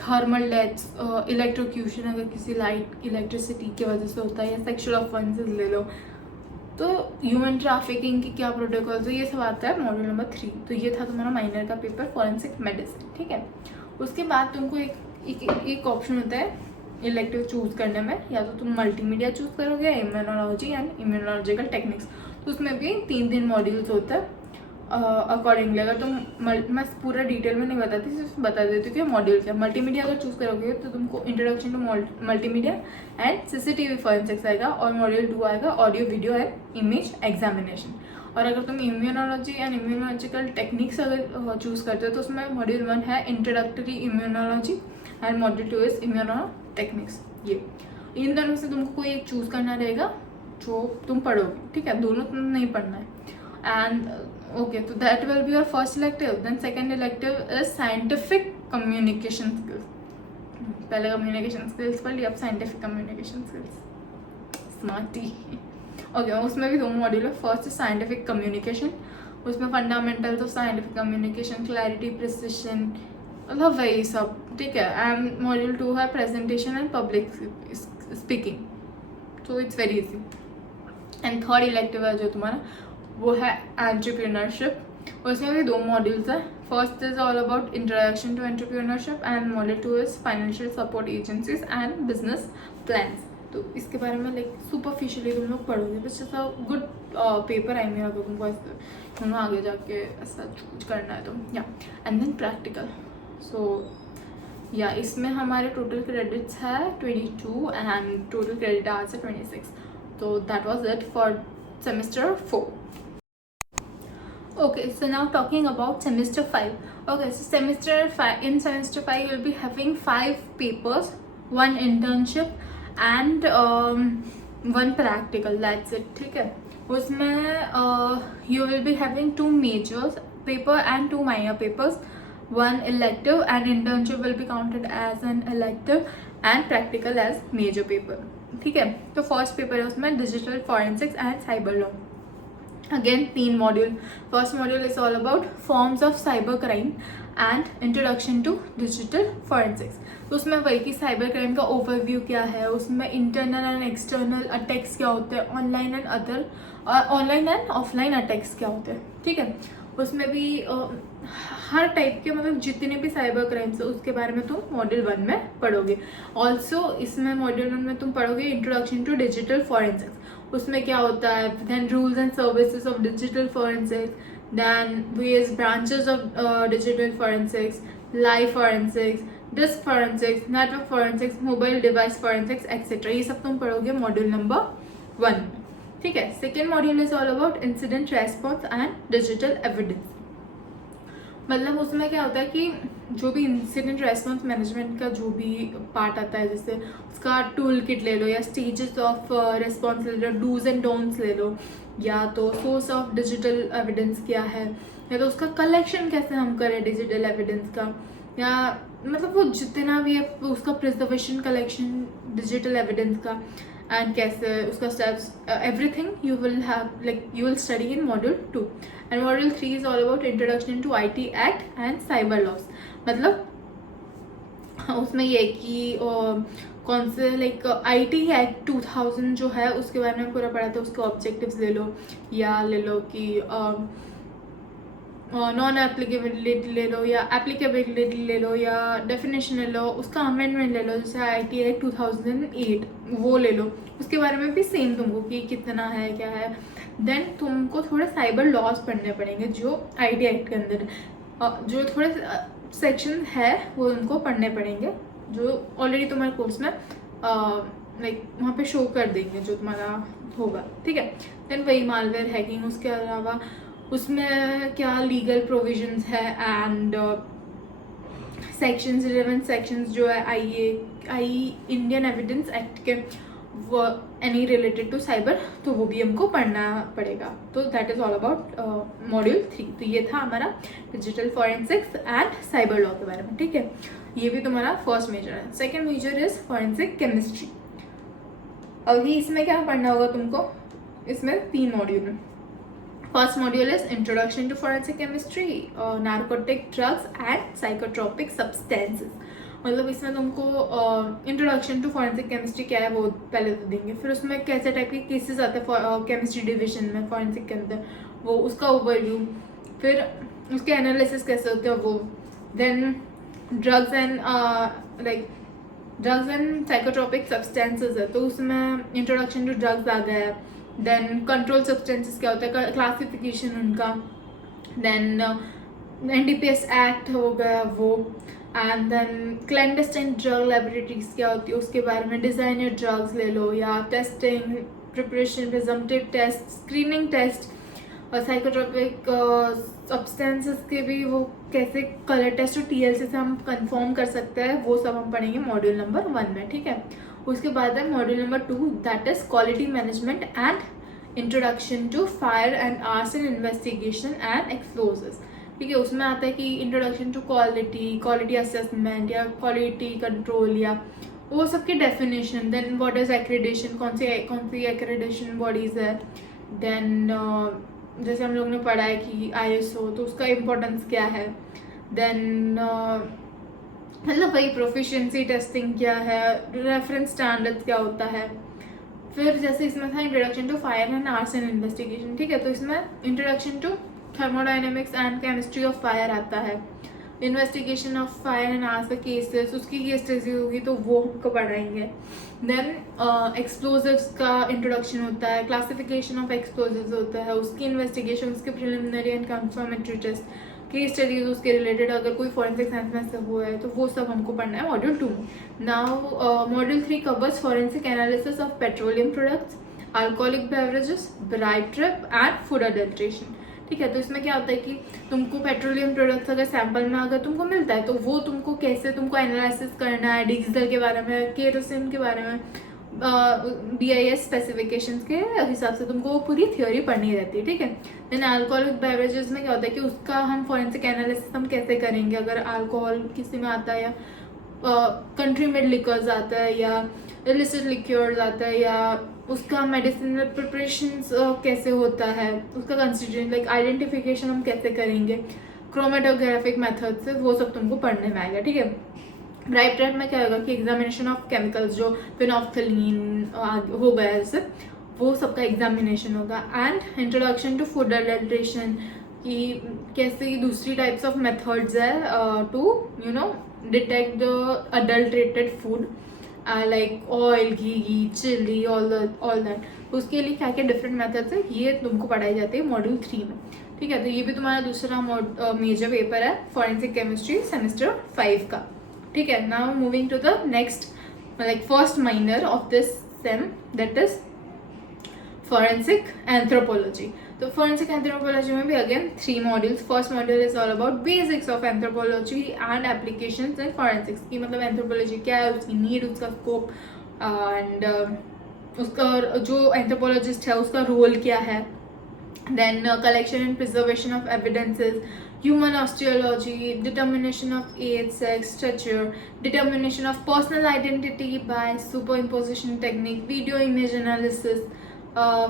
थर्मल डेथ्स, इलेक्ट्रोक्यूशन अगर किसी लाइट इलेक्ट्रिसिटी की वजह से होता है, या सेक्सुअल ऑफेंसेस ले लो, तो ह्यूमन ट्रैफिकिंग की क्या प्रोटोकॉल्स है, ये सब आता है मॉड्यूल नंबर 3। तो ये था तुम्हारा माइनर का पेपर फॉरेंसिक मेडिसिन। ठीक है, उसके बाद तुमको एक ऑप्शन होता है इलेक्टिव चूज करने में, या तो तुम मल्टीमीडिया चूज करोगे, या इम्यूनोलॉजी एंड इम्यूनोलॉजिकल टेक्निक्स, तो उसमें भी 3 मॉड्यूल्स होता है अकॉर्डिंगली। अगर तुम मैं पूरा डिटेल में नहीं बताती, सिर्फ बता देती हूँ कि मॉड्यूल क्या। मल्टीमीडिया अगर चूज करोगे तो तुमको introduction to multimedia and CCTV forensics आएगा, और मॉड्यूल 2 आएगा audio video and image examination. और अगर तुम इम्यूनोलॉजी एंड इम्यूनोलॉजिकल टेक्निक्स अगर चूज करते हो तो उसमें मॉड्यूल 1 है introductory immunology and module 2 is immuno techniques. ये इन दोनों से तुमको कोई एक चूज करना रहेगा जो तुम पढ़ोगे। ठीक है, दोनों तुम नहीं पढ़ना है। And okay, so that will be your first elective. Then second elective is scientific communication skills. पहले communication skills पढ़ लिया, अब scientific communication skills, smarty. Okay, उसमें भी 2 मॉड्यूल है। फर्स्ट is scientific communication, उसमें fundamentals of scientific communication, clarity, precision, मतलब वही सब। ठीक है, एंड मॉड्यूल 2 है presentation and public speaking, so it's very easy. And third elective है जो तुम्हारा वो है एंटरप्रेन्योरशिप. उसमें भी 2 मॉड्यूल्स हैं. First is all about introduction to entrepreneurship and module 2 is financial support agencies and business plans. तो इसके बारे में लाइक सुपरफिशियली तुम लोग पढ़ोगे, बस ऐसा गुड पेपर आई मेरा तो तुमको तुम आगे जाके ऐसा कुछ करना है तो या. And then practical. सो या इसमें हमारे टोटल क्रेडिट्स है 22 एंड टोटल क्रेडिट आवर्स है 26. तो that was it for semester 4. Okay, so now talking about semester 5. Okay, so semester 5, in semester 5 you'll be having 5 papers, 1 internship and 1 practical. That's it. ठीक है. उसमें you will be having 2 majors paper and 2 minor papers, 1 elective, and internship will be counted as an elective and practical as major paper. ठीक है. तो first paper है उसमें digital forensics and cyber law. Again 3 module. First module is all about forms of cyber crime and introduction to digital forensics. तो उसमें वही कि cyber crime का ओवरव्यू क्या है, उसमें इंटरनल एंड एक्सटर्नल अटैक्स क्या होते हैं, ऑनलाइन एंड ऑफलाइन अटैक्स क्या होते हैं. ठीक है. उसमें भी हर टाइप के मतलब जितने भी साइबर क्राइम्स है उसके बारे में तुम मॉड्यूल 1 में पढ़ोगे. ऑल्सो इसमें मॉड्यूल 1 में तुम पढ़ोगे इंट्रोडक्शन टू डिजिटल फॉरेंसिक्स. उसमें क्या होता है, then rules and services of digital forensics, then various branches of digital forensics, live forensics, disk forensics, network forensics, mobile device forensics etcetera. ये सब तुम पढ़ोगे मॉड्यूल नंबर 1. ठीक है. Second module is all about incident response and digital evidence. मतलब उसमें क्या होता है कि जो भी इंसिडेंट रेस्पॉन्स मैनेजमेंट का जो भी पार्ट आता है, जैसे उसका टूल किट ले लो या स्टेजेस ऑफ रेस्पॉन्स ले लो, डूज एंड डोंट्स ले लो, या तो सोर्स ऑफ डिजिटल एविडेंस क्या है, या तो उसका कलेक्शन कैसे हम करें डिजिटल एविडेंस का, या मतलब वो जितना भी है उसका प्रिजर्वेशन कलेक्शन डिजिटल एविडेंस का, एंड कैसे उसका steps, everything you will have like you will study in module 2. And module 3 is all about introduction to IT act and cyber laws. मतलब उसमें ये कि कौन से लाइक IT एक्ट 2000 जो है उसके बारे में पूरा पढ़ा था. उसके ऑब्जेक्टिव्स ले लो, या ले लो कि नॉन एप्लीकेबिलिटी ले लो, या एप्लीकेबिलिटी ले लो, या डेफिनेशन ले लो, उसका अमेंडमेंट ले लो, जैसे IT एक्ट 2008 वो ले लो. उसके बारे में भी सेम तुमको कि कितना है क्या है. देन तुमको थोड़े साइबर लॉज पढ़ने पड़ेंगे जो IT एक्ट के अंदर जो थोड़े सेक्शन है वो तुमको पढ़ने पड़ेंगे जो ऑलरेडी तुम्हारे कोर्स में लाइक वहाँ पे शो कर देंगे जो तुम्हारा होगा. ठीक है. देन वही मालवेयर हैकिंग. उसके अलावा उसमें क्या लीगल प्रोविजंस है एंड सेक्शंस 11 सेक्शंस जो है आई इंडियन एविडेंस एक्ट के वो एनी रिलेटेड टू साइबर, तो वो भी हमको पढ़ना पड़ेगा. तो that is all about module 3. तो ये था हमारा digital forensics and cyber law के बारे में. ठीक है. ये भी तुम्हारा फर्स्ट मेजर है. Second major is forensic chemistry. अभी इसमें क्या पढ़ना होगा तुमको, इसमें 3 मॉड्यूल है. First module is introduction to forensic chemistry, narcotic drugs and psychotropic substances. मतलब इसमें तुमको इंट्रोडक्शन टू फॉरेंसिक केमिस्ट्री क्या है वो पहले तो देंगे. फिर उसमें कैसे टाइप के केसेस आते हैं केमिस्ट्री डिवीजन में फॉरेंसिक के अंदर, वो उसका ओवरव्यू. फिर उसके एनालिसिस कैसे होते हैं वो. Then drugs and psychotropic substances है, तो उसमें इंट्रोडक्शन टू ड्रग्स आ गया है. देन कंट्रोल सब्सटेंसेस क्या होता है, क्लासिफिकेशन उनका. देन NDPS एक्ट हो गया वो. And then clandestine drug laboratories क्या होती है उसके बारे में. डिजाइनर ड्रग्स ले लो, या testing, preparation, presumptive test, screening test, और साइकोट्रोपिक सब्सटेंसेस के भी वो कैसे कलर टेस्ट और TLC से हम कंफर्म कर सकते हैं, वो सब हम पढ़ेंगे मॉड्यूल नंबर 1 में. ठीक है. उसके बाद है module number 2, that is quality management and introduction to fire and arson investigation and explosives. ठीक है. उसमें आता है कि इंट्रोडक्शन टू क्वालिटी असेसमेंट या क्वालिटी कंट्रोल, या वो सबकी definition. Then what is accreditation, कौन सी एक्रेडिशन बॉडीज है. देन जैसे हम लोग ने पढ़ा है कि ISO, तो उसका इम्पोर्टेंस क्या है. देन मतलब वही प्रोफिशिएंसी टेस्टिंग क्या है, रेफरेंस स्टैंडर्ड्स क्या होता है. फिर जैसे इसमें था introduction to fire and arson investigation, ठीक है, तो इसमें introduction to thermodynamics and chemistry of fire आता है, investigation of fire and arson cases, उसकी केस स्टडी होगी तो वो हमको पढ़ाएंगे। देन एक्सप्लोजिव्स का इंट्रोडक्शन होता है, क्लासिफिकेशन ऑफ एक्सप्लोजिव्स होता है, उसकी इन्वेस्टिगेशन, उसके preliminary and confirmatory test, case studies उसके रिलेटेड, अगर कोई फॉरेंसिक साइंस में सब हुआ है तो वो सब हमको पढ़ना है मॉड्यूल 2 में। Now module 3 covers forensic analysis of petroleum products, alcoholic beverages, bright trip and food adulteration, ठीक है। तो इसमें क्या होता है कि तुमको पेट्रोलियम प्रोडक्ट्स अगर सैंपल में अगर तुमको मिलता है तो वो तुमको कैसे तुमको एनालिसिस करना है, डीजल के बारे में, केरोसिन के बारे में, BIS स्पेसिफिकेशंस के हिसाब से तुमको वो पूरी थ्योरी पढ़नी रहती है, ठीक है। देन अल्कोहलिक बेवरेजेस में क्या होता है कि उसका हम फॉरेंसिक एनालिसिस हम कैसे करेंगे, अगर अल्कोहल किसी में आता है या कंट्री मेड लिक्वर्स आता है या इलिसिट लिक्योर्स आता है या उसका मेडिसिनल प्रिपरेशंस कैसे होता है, उसका कंस्टिट्यूएंट लाइक आइडेंटिफिकेशन हम कैसे करेंगे क्रोमेटोग्राफिक मेथड से, वो सब तुमको पढ़ने में आएगा, ठीक है। ब्राइट ट्रैप में क्या होगा कि एग्जामिनेशन ऑफ केमिकल्स जो फिनोफ्थलीन हो गया जैसे वो सबका एग्जामिनेशन होगा। And introduction to food adulteration कि कैसे दूसरी टाइप्स ऑफ मेथड्स है to you know detect the adulterated food like oil, ghee, chilli, all that, उसके लिए क्या क्या डिफरेंट मेथड्स है ये तुमको पढ़ाई जाती है मॉड्यूल 3 में, ठीक है। तो ये भी तुम्हारा दूसरा मेजर पेपर है फॉरेंसिक केमिस्ट्री सेमेस्टर 5 का, ठीक है। Now moving to the next like first minor of this sem, that is forensic anthropology. तो फॉरेंसिक एंथ्रोपोलॉजी में भी again 3 modules. First module is all about basics of anthropology and applications in forensics, की मतलब anthropology क्या है, उसकी need, उसका scope and उसका जो एंथ्रोपोलॉजिस्ट है उसका रोल क्या है। Then collection and preservation of evidences, human osteology, determination of age, sex, stature, determination of personal identity by superimposition technique, video image analysis,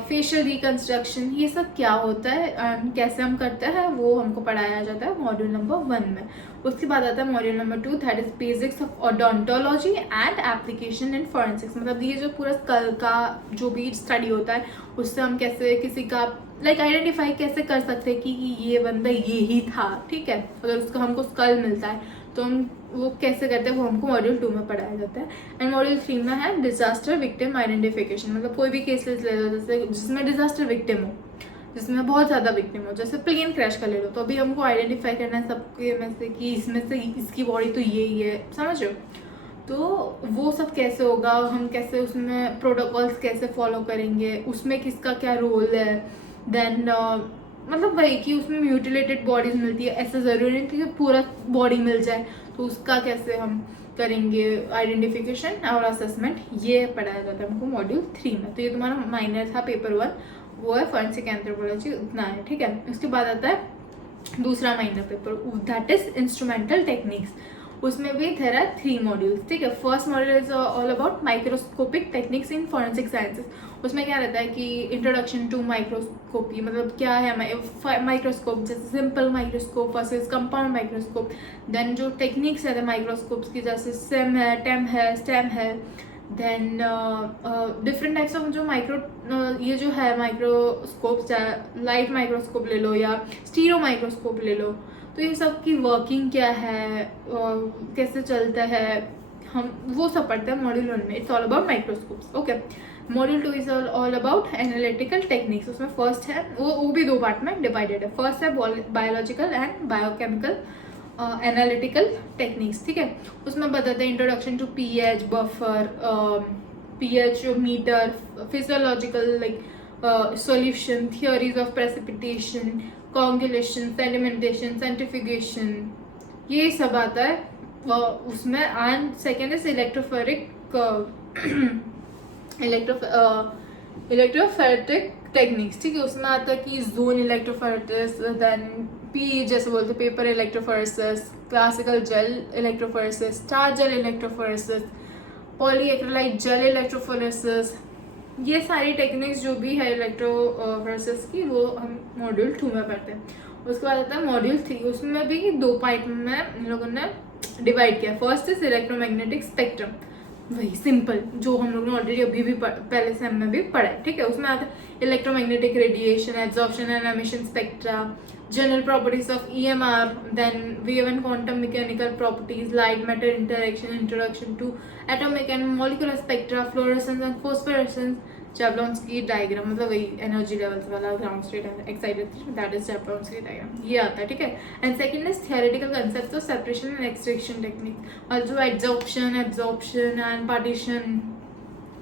facial reconstruction, ये सब क्या होता है एंड कैसे हम करते हैं वो हमको पढ़ाया जाता है मॉड्यूल नंबर 1 में। उसके बाद आता है module number 2, that is basics of odontology and application in forensics. मतलब ये जो पूरा स्कल का जो भी स्टडी होता है उससे हम कैसे किसी का लाइक आइडेंटिफाई कैसे कर सकते हैं कि ये बंदा ये ही था, ठीक है। अगर उसका हमको स्कल मिलता है तो हम वो कैसे करते हैं वो हमको मॉड्यूल 2 में पढ़ाया जाता है। एंड मॉड्यूल 3 में है डिजास्टर विक्टिम आइडेंटिफिकेशन, मतलब कोई भी केसेस ले लो जैसे जिसमें डिजास्टर विक्टिम हो, जिसमें बहुत ज़्यादा विक्टिम हो, जैसे प्लेन क्रैश का ले लो, तो अभी हमको आइडेंटिफाई करना है सबके में से कि इसमें से इसकी बॉडी तो ये ही है, समझ लो। तो वो सब कैसे होगा, हम कैसे उसमें प्रोटोकॉल्स कैसे फॉलो करेंगे, उसमें किसका क्या रोल है। देन मतलब वही कि उसमें म्यूटिलेटेड बॉडीज मिलती है, ऐसा ज़रूरी नहीं कि पूरा बॉडी मिल जाए, तो उसका कैसे हम करेंगे आइडेंटिफिकेशन और असेसमेंट, ये पढ़ाया जाता है हमको मॉड्यूल 3 में। तो ये तुम्हारा माइनर था पेपर 1, वो है फॉरेंसिक एंथ्रोपोलॉजी, उतना है, ठीक है। उसके बाद आता है दूसरा minor paper, that is instrumental techniques. उसमें भी देयर आर 3 मॉड्यूल्स, ठीक है। First module is all about microscopic techniques in forensic sciences. उसमें क्या रहता है कि इंट्रोडक्शन टू माइक्रोस्कोपी, मतलब क्या है माइक्रोस्कोप, जैसे simple microscope versus compound microscope. Then जो टेक्निक्स है माइक्रोस्कोप्स की, जैसे सेम है, टेम है, स्टेम है। देन डिफरेंट टाइप्स ऑफ जो ये जो है माइक्रोस्कोप, चाहे लाइट माइक्रोस्कोप ले लो या स्टीरियो माइक्रोस्कोप ले लो, तो ये सब की वर्किंग क्या है, कैसे चलता है, हम वो सब पढ़ते हैं मॉड्यूल 1 में। It's all about microscopes, okay. Module 2 is all about analytical techniques. उसमें फर्स्ट है वो भी 2 पार्ट में डिवाइडेड है। फर्स्ट है biological and biochemical analytical techniques, ठीक है। उसमें बताते हैं introduction to pH, buffer, pH meter, physiological like solution, theories of precipitation, coagulation, sedimentation, centrifugation, ये सब आता है उसमें। And second is electrophoric electrophoretic techniques, ठीक है। उसमें आता है कि जोन इलेक्ट्रोफेरेटिस, देन पी जैसे बोलते paper electrophoresis, classical gel electrophoresis, star gel electrophoresis, polyacrylate gel electrophoresis, ये सारी टेक्निक्स जो भी है इलेक्ट्रोफोरेसिस की वो हम मॉड्यूल 2 में पढ़ते हैं। उसके बाद आता है मॉड्यूल 3, उसमें भी 2 पार्ट में इन लोगों ने डिवाइड किया। फर्स्ट इज इलेक्ट्रोमैग्नेटिक स्पेक्ट्रम, वही सिंपल जो हम लोग ने ऑलरेडी अभी भी पहले सेम में भी पढ़ा है, ठीक है। उसमें आता है electromagnetic radiation, absorption and emission spectra, general properties of EMR, then wave and quantum mechanical properties, light matter interaction, introduction to atomic and molecular spectra, fluorescence and phosphorescence, Jablonski diagram, मतलब वही एनर्जी लेवल्स वाला ground state excited, that is Jablonski diagram, ये आता है, ठीक है। And second is theoretical concepts of separation and extraction technique, और जो एब्जॉर्प्शन एंड पार्टीशन,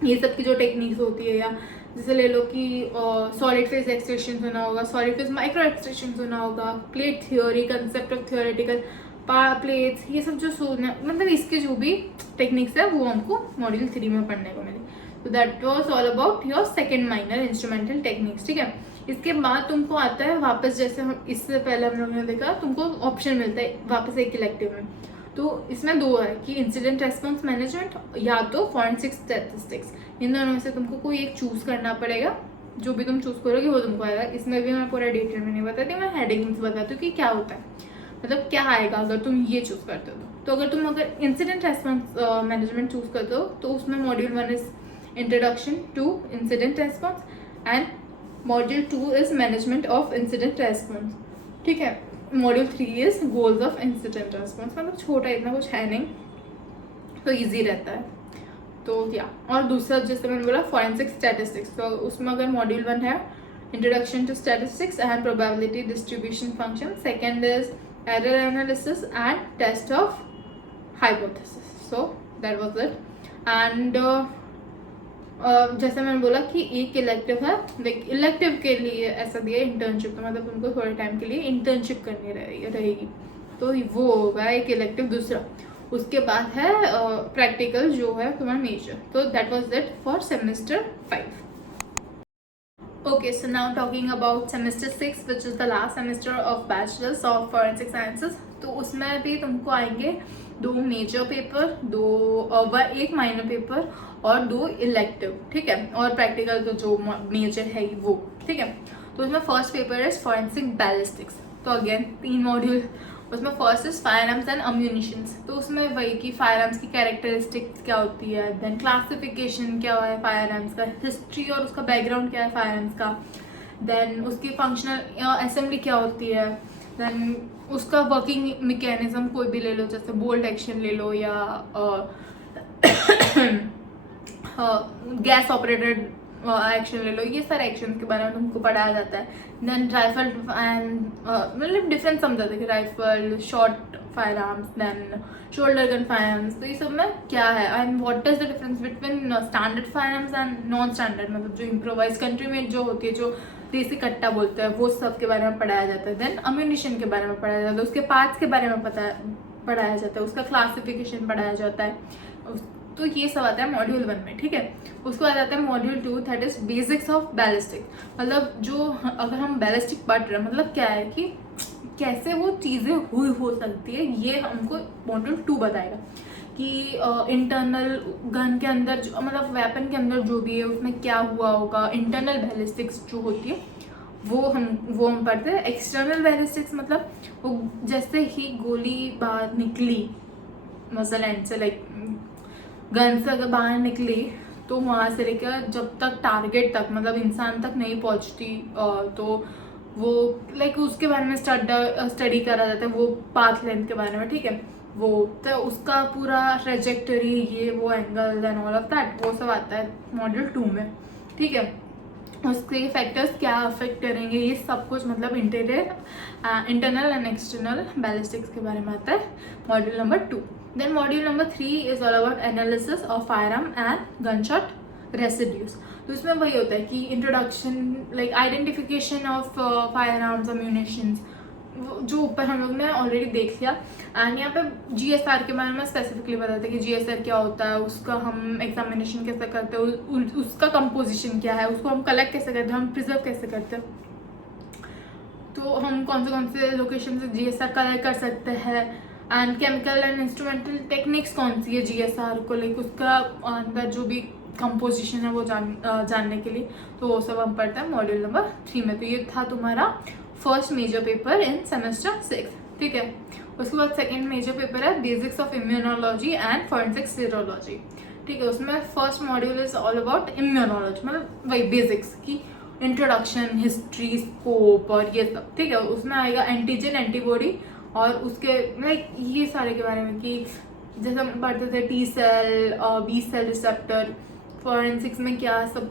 ये सब की जो टेक्निक्स होती है, या जैसे ले लो कि सॉलिड फेज एक्सट्रैक्शन सुना होगा, सॉलिड फेज माइक्रो एक्सट्रैक्शन सुना होगा, plate theory, concept of theoretical plates, ये सब जो सुना, मतलब इसके जो भी टेक्निक्स है वो हमको मॉड्यूल 3 में पढ़ने को मिले। तो that was all about your second minor instrumental techniques, ठीक है। इसके बाद तुमको आता है वापस, जैसे हम इससे पहले हम लोगों ने देखा, तुमको ऑप्शन मिलता है वापस एक इलेक्टिव में। तो इसमें दो है कि इंसिडेंट रेस्पॉन्स मैनेजमेंट या तो फॉरेंसिक स्टैटिस्टिक्स, इन दोनों में से तुमको कोई एक चूज करना पड़ेगा। जो भी तुम चूज करोगे वो तुमको आएगा। इसमें भी मैं पूरा डिटेल में नहीं बताती, मैं हेडिंग्स बताती हूँ कि क्या होता है, मतलब क्या आएगा अगर तुम ये चूज करते हो। तो अगर तुम इंसिडेंट रेस्पॉन्स मैनेजमेंट चूज करते हो तो उसमें module 1 is introduction to incident response and module 2 is management of incident response, ठीक है। Module 3 is goals of incident response, मतलब छोटा, इतना कुछ है नहीं, तो ईजी रहता है। तो या और दूसरा जैसे मैंने बोला फॉरेंसिक स्टैटिस्टिक्स, तो उसमें अगर मॉड्यूल 1 है introduction to statistics and probability distribution function, second is error analysis and test of hypothesis, so that was it. And जैसे मैंने बोला कि एक इलेक्टिव है, लाइक इलेक्टिव के लिए ऐसा दिया इंटर्नशिप, तो मतलब तुमको थोड़े टाइम के लिए इंटर्नशिप करनी रहेगी, तो वो होगा एक इलेक्टिव। दूसरा उसके बाद है प्रैक्टिकल जो है तुम्हारा मेजर। तो that was it for semester 5। Okay, so now talking about semester 6, which is the last semester of Bachelor's of Forensic Sciences. तो उसमें भी तुमको आएंगे 2 मेजर पेपर, एक माइनर पेपर और 2 इलेक्टिव, ठीक है। और प्रैक्टिकल तो जो मेजर है वो, ठीक है। तो उसमें first paper is forensic ballistics. तो अगेन 3 मॉड्यूल, उसमें first is firearms and ammunitions. तो उसमें वही कि फायर आर्म्स की कैरेक्टरिस्टिक्स क्या होती है, देन क्लासिफिकेशन क्या है फायर आर्म्स का, हिस्ट्री और उसका बैकग्राउंड क्या है फायर आर्म्स का, देन उसकी फंक्शनल असेंबली क्या होती है, देन उसका वर्किंग मैकेनिज्म कोई भी ले लो, जैसे बोल्ट एक्शन ले लो या गैस ऑपरेटेड एक्शन ले लो, ये सारे एक्शन के बारे में तुमको पढ़ाया जाता है। देन राइफल एंड मतलब डिफरेंस समझाते हैं कि rifle, short firearms, then shoulder gun firearms, तो ये सब में क्या है and what is the difference between standard firearms and non standard, मतलब जो इम्प्रोवाइज कंट्री में जो होती है, जो देसी कट्टा बोलते हैं, वो सब के बारे में पढ़ाया जाता है। देन अम्यूनिशन के बारे में पढ़ाया जाता है, उसके पार्ट्स के बारे में पढ़ाया जाता है, उसका क्लासिफिकेशन पढ़ाया जाता है। तो ये सब आता है मॉड्यूल 1 में, ठीक है। उसके बाद आता है module 2, that is basics of ballistic, मतलब जो अगर हम बैलिस्टिक पढ़ रहे हैं, मतलब क्या है कि कैसे वो चीज़ें हुई हो सकती है, ये हमको मॉड्यूल 2 बताएगा कि इंटरनल गन के अंदर मतलब वेपन के अंदर जो भी है उसमें क्या हुआ होगा। इंटरनल बैलिस्टिक्स जो होती है वो हम पढ़ते हैं। एक्सटर्नल बैलिस्टिक्स मतलब वो जैसे ही गोली बाहर निकली, मसलन से लाइक गन से अगर बाहर निकली तो वहाँ से लेकर जब तक टारगेट तक, मतलब इंसान तक नहीं पहुँचती, तो वो लाइक उसके बारे में स्टडी करा जाता है, वो पाथ लेंथ के बारे में, ठीक है। वो तो उसका पूरा ट्रेजेक्टरी, ये वो angle and all of that, वो सब आता है मॉड्यूल 2 में, ठीक है। उसके फैक्टर्स क्या अफेक्ट करेंगे, ये सब कुछ मतलब इंटरनल एंड एक्सटर्नल बैलिस्टिक्स के बारे में आता है module number 2। Then module number 3 is all about analysis of firearm and gunshot residues. तो इसमें वही होता है कि introduction, like identification of firearms, ammunitions, जो ऊपर हम लोग ने ऑलरेडी देख लिया। एंड यहाँ पे GSR के बारे में स्पेसिफिकली बताते हैं कि GSR क्या होता है, उसका हम एग्जामिनेशन कैसे करते हैं, उसका कंपोजिशन क्या है, उसको हम कलेक्ट कैसे करते हैं, हम प्रिजर्व कैसे करते हैं, तो हम कौन से लोकेशन से GSR कलेक्ट कर सकते हैं, and chemical and instrumental techniques कौन सी है GSR को, लाइक उसका अंदर जो भी कंपोजिशन है वो जानने के लिए, तो वो सब हम पढ़ते हैं मॉड्यूल नंबर 3 में। तो ये था तुम्हारा first major paper in semester 6, ठीक है। उसके बाद सेकंड मेजर पेपर है basics of immunology and forensic serology, ठीक है। उसमें first module is all about immunology, मतलब वही बेसिक्स की इंट्रोडक्शन, हिस्ट्री, स्कोप और ये सब, ठीक है। उसमें आएगा एंटीजन, एंटीबॉडी और उसके लाइक ये सारे के बारे में कि जैसे हम पढ़ते थे T cell, B cell receptor, forensics में क्या सब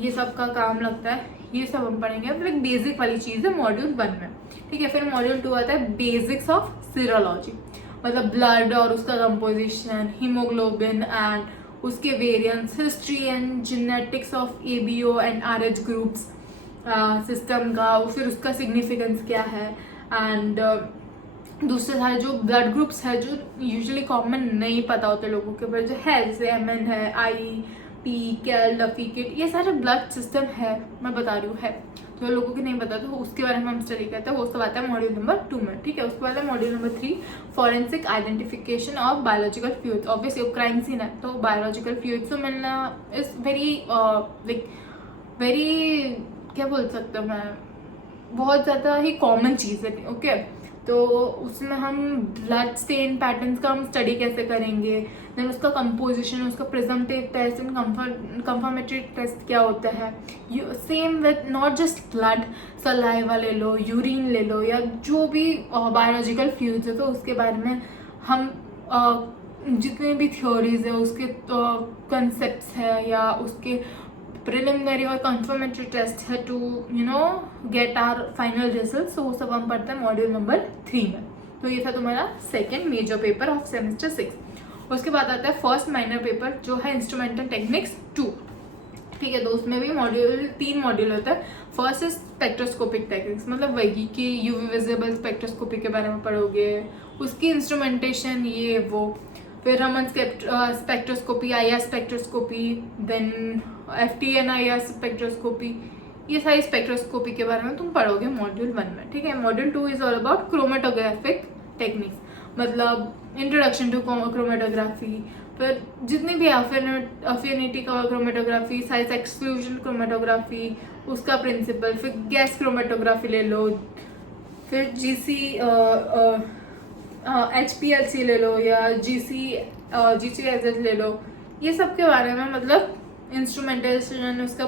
ये सब का काम लगता है, ये सब हम पढ़ेंगे। मतलब बेसिक वाली चीज़ है मॉड्यूल 1 में, ठीक है। फिर मॉड्यूल 2 आता है बेसिक्स ऑफ सीरोलॉजी, मतलब ब्लड और उसका कंपोजिशन, हीमोग्लोबिन एंड उसके variants, history and genetics of ABO and RH groups system का, फिर उसका सिग्निफिकेंस क्या है एंड दूसरे सारे जो ब्लड ग्रुप्स है जो यूजुअली कॉमन नहीं पता होते लोगों के ऊपर, जो है जैसे एमएन है, I P, Kell, Duffy Kidd, ये सारे ब्लड सिस्टम है, मैं बता रही हूँ है, तो लोगों को नहीं पता तो उसके बारे में हम स्टडी करते हैं। वो सब आता है मॉड्यूल नंबर 2 में, ठीक है। उसके बाद है module number 3 forensic identification of biological fluids. Obviously crime scene है तो बायोलॉजिकल फ्लूइड्स तो मिलना इज वेरी लाइक वेरी क्या बोल सकता हूँ मैं, बहुत ज़्यादा ही कॉमन चीज़ है, ओके। तो उसमें हम ब्लड स्टेन पैटर्न्स का हम स्टडी कैसे करेंगे, देन उसका कंपोजिशन, उसका presumptive test and confirmatory test क्या होता है, same with not just blood, saliva ले लो, यूरिन ले लो, या जो भी बायोलॉजिकल फ्लूइड्स है तो उसके बारे में हम जितने भी थ्योरीज है, उसके कंसेप्ट्स है या उसके प्रिलिमिनरी और कंफर्मेटरी टेस्ट है to get our final result, तो वो सब हम पढ़ते हैं मॉड्यूल नंबर 3 में। तो ये था तुम्हारा second major paper of semester 6। उसके बाद आता है फर्स्ट माइनर पेपर जो है इंस्ट्रूमेंटल टेक्निक्स 2, ठीक है। तो उसमें भी मॉड्यूल 3 मॉड्यूल होता है। फर्स्ट इज स्पेक्ट्रोस्कोपिक टेक्निक्स, मतलब वही कि यूवी विजिबल स्पेक्ट्रोस्कोपी के बारे में पढ़ोगे, उसकी इंस्ट्रूमेंटेशन ये वो, फिर Raman spectroscopy, IR spectroscopy, then FTNIR spectroscopy, ये सारी स्पेक्ट्रोस्कोपी के बारे में तुम पढ़ोगे मॉड्यूल 1 में, ठीक है। Module 2 is all about chromatographic techniques, मतलब इंट्रोडक्शन टू क्रोमेटोग्राफी, फिर जितनी भी affinity chromatography, size exclusion chromatography, उसका प्रिंसिपल, फिर गैस क्रोमेटोग्राफी ले लो, फिर GC HPLC ले लो या GCSH ले लो, ये सब के बारे में, मतलब इंस्ट्रूमेंटेशन, उसका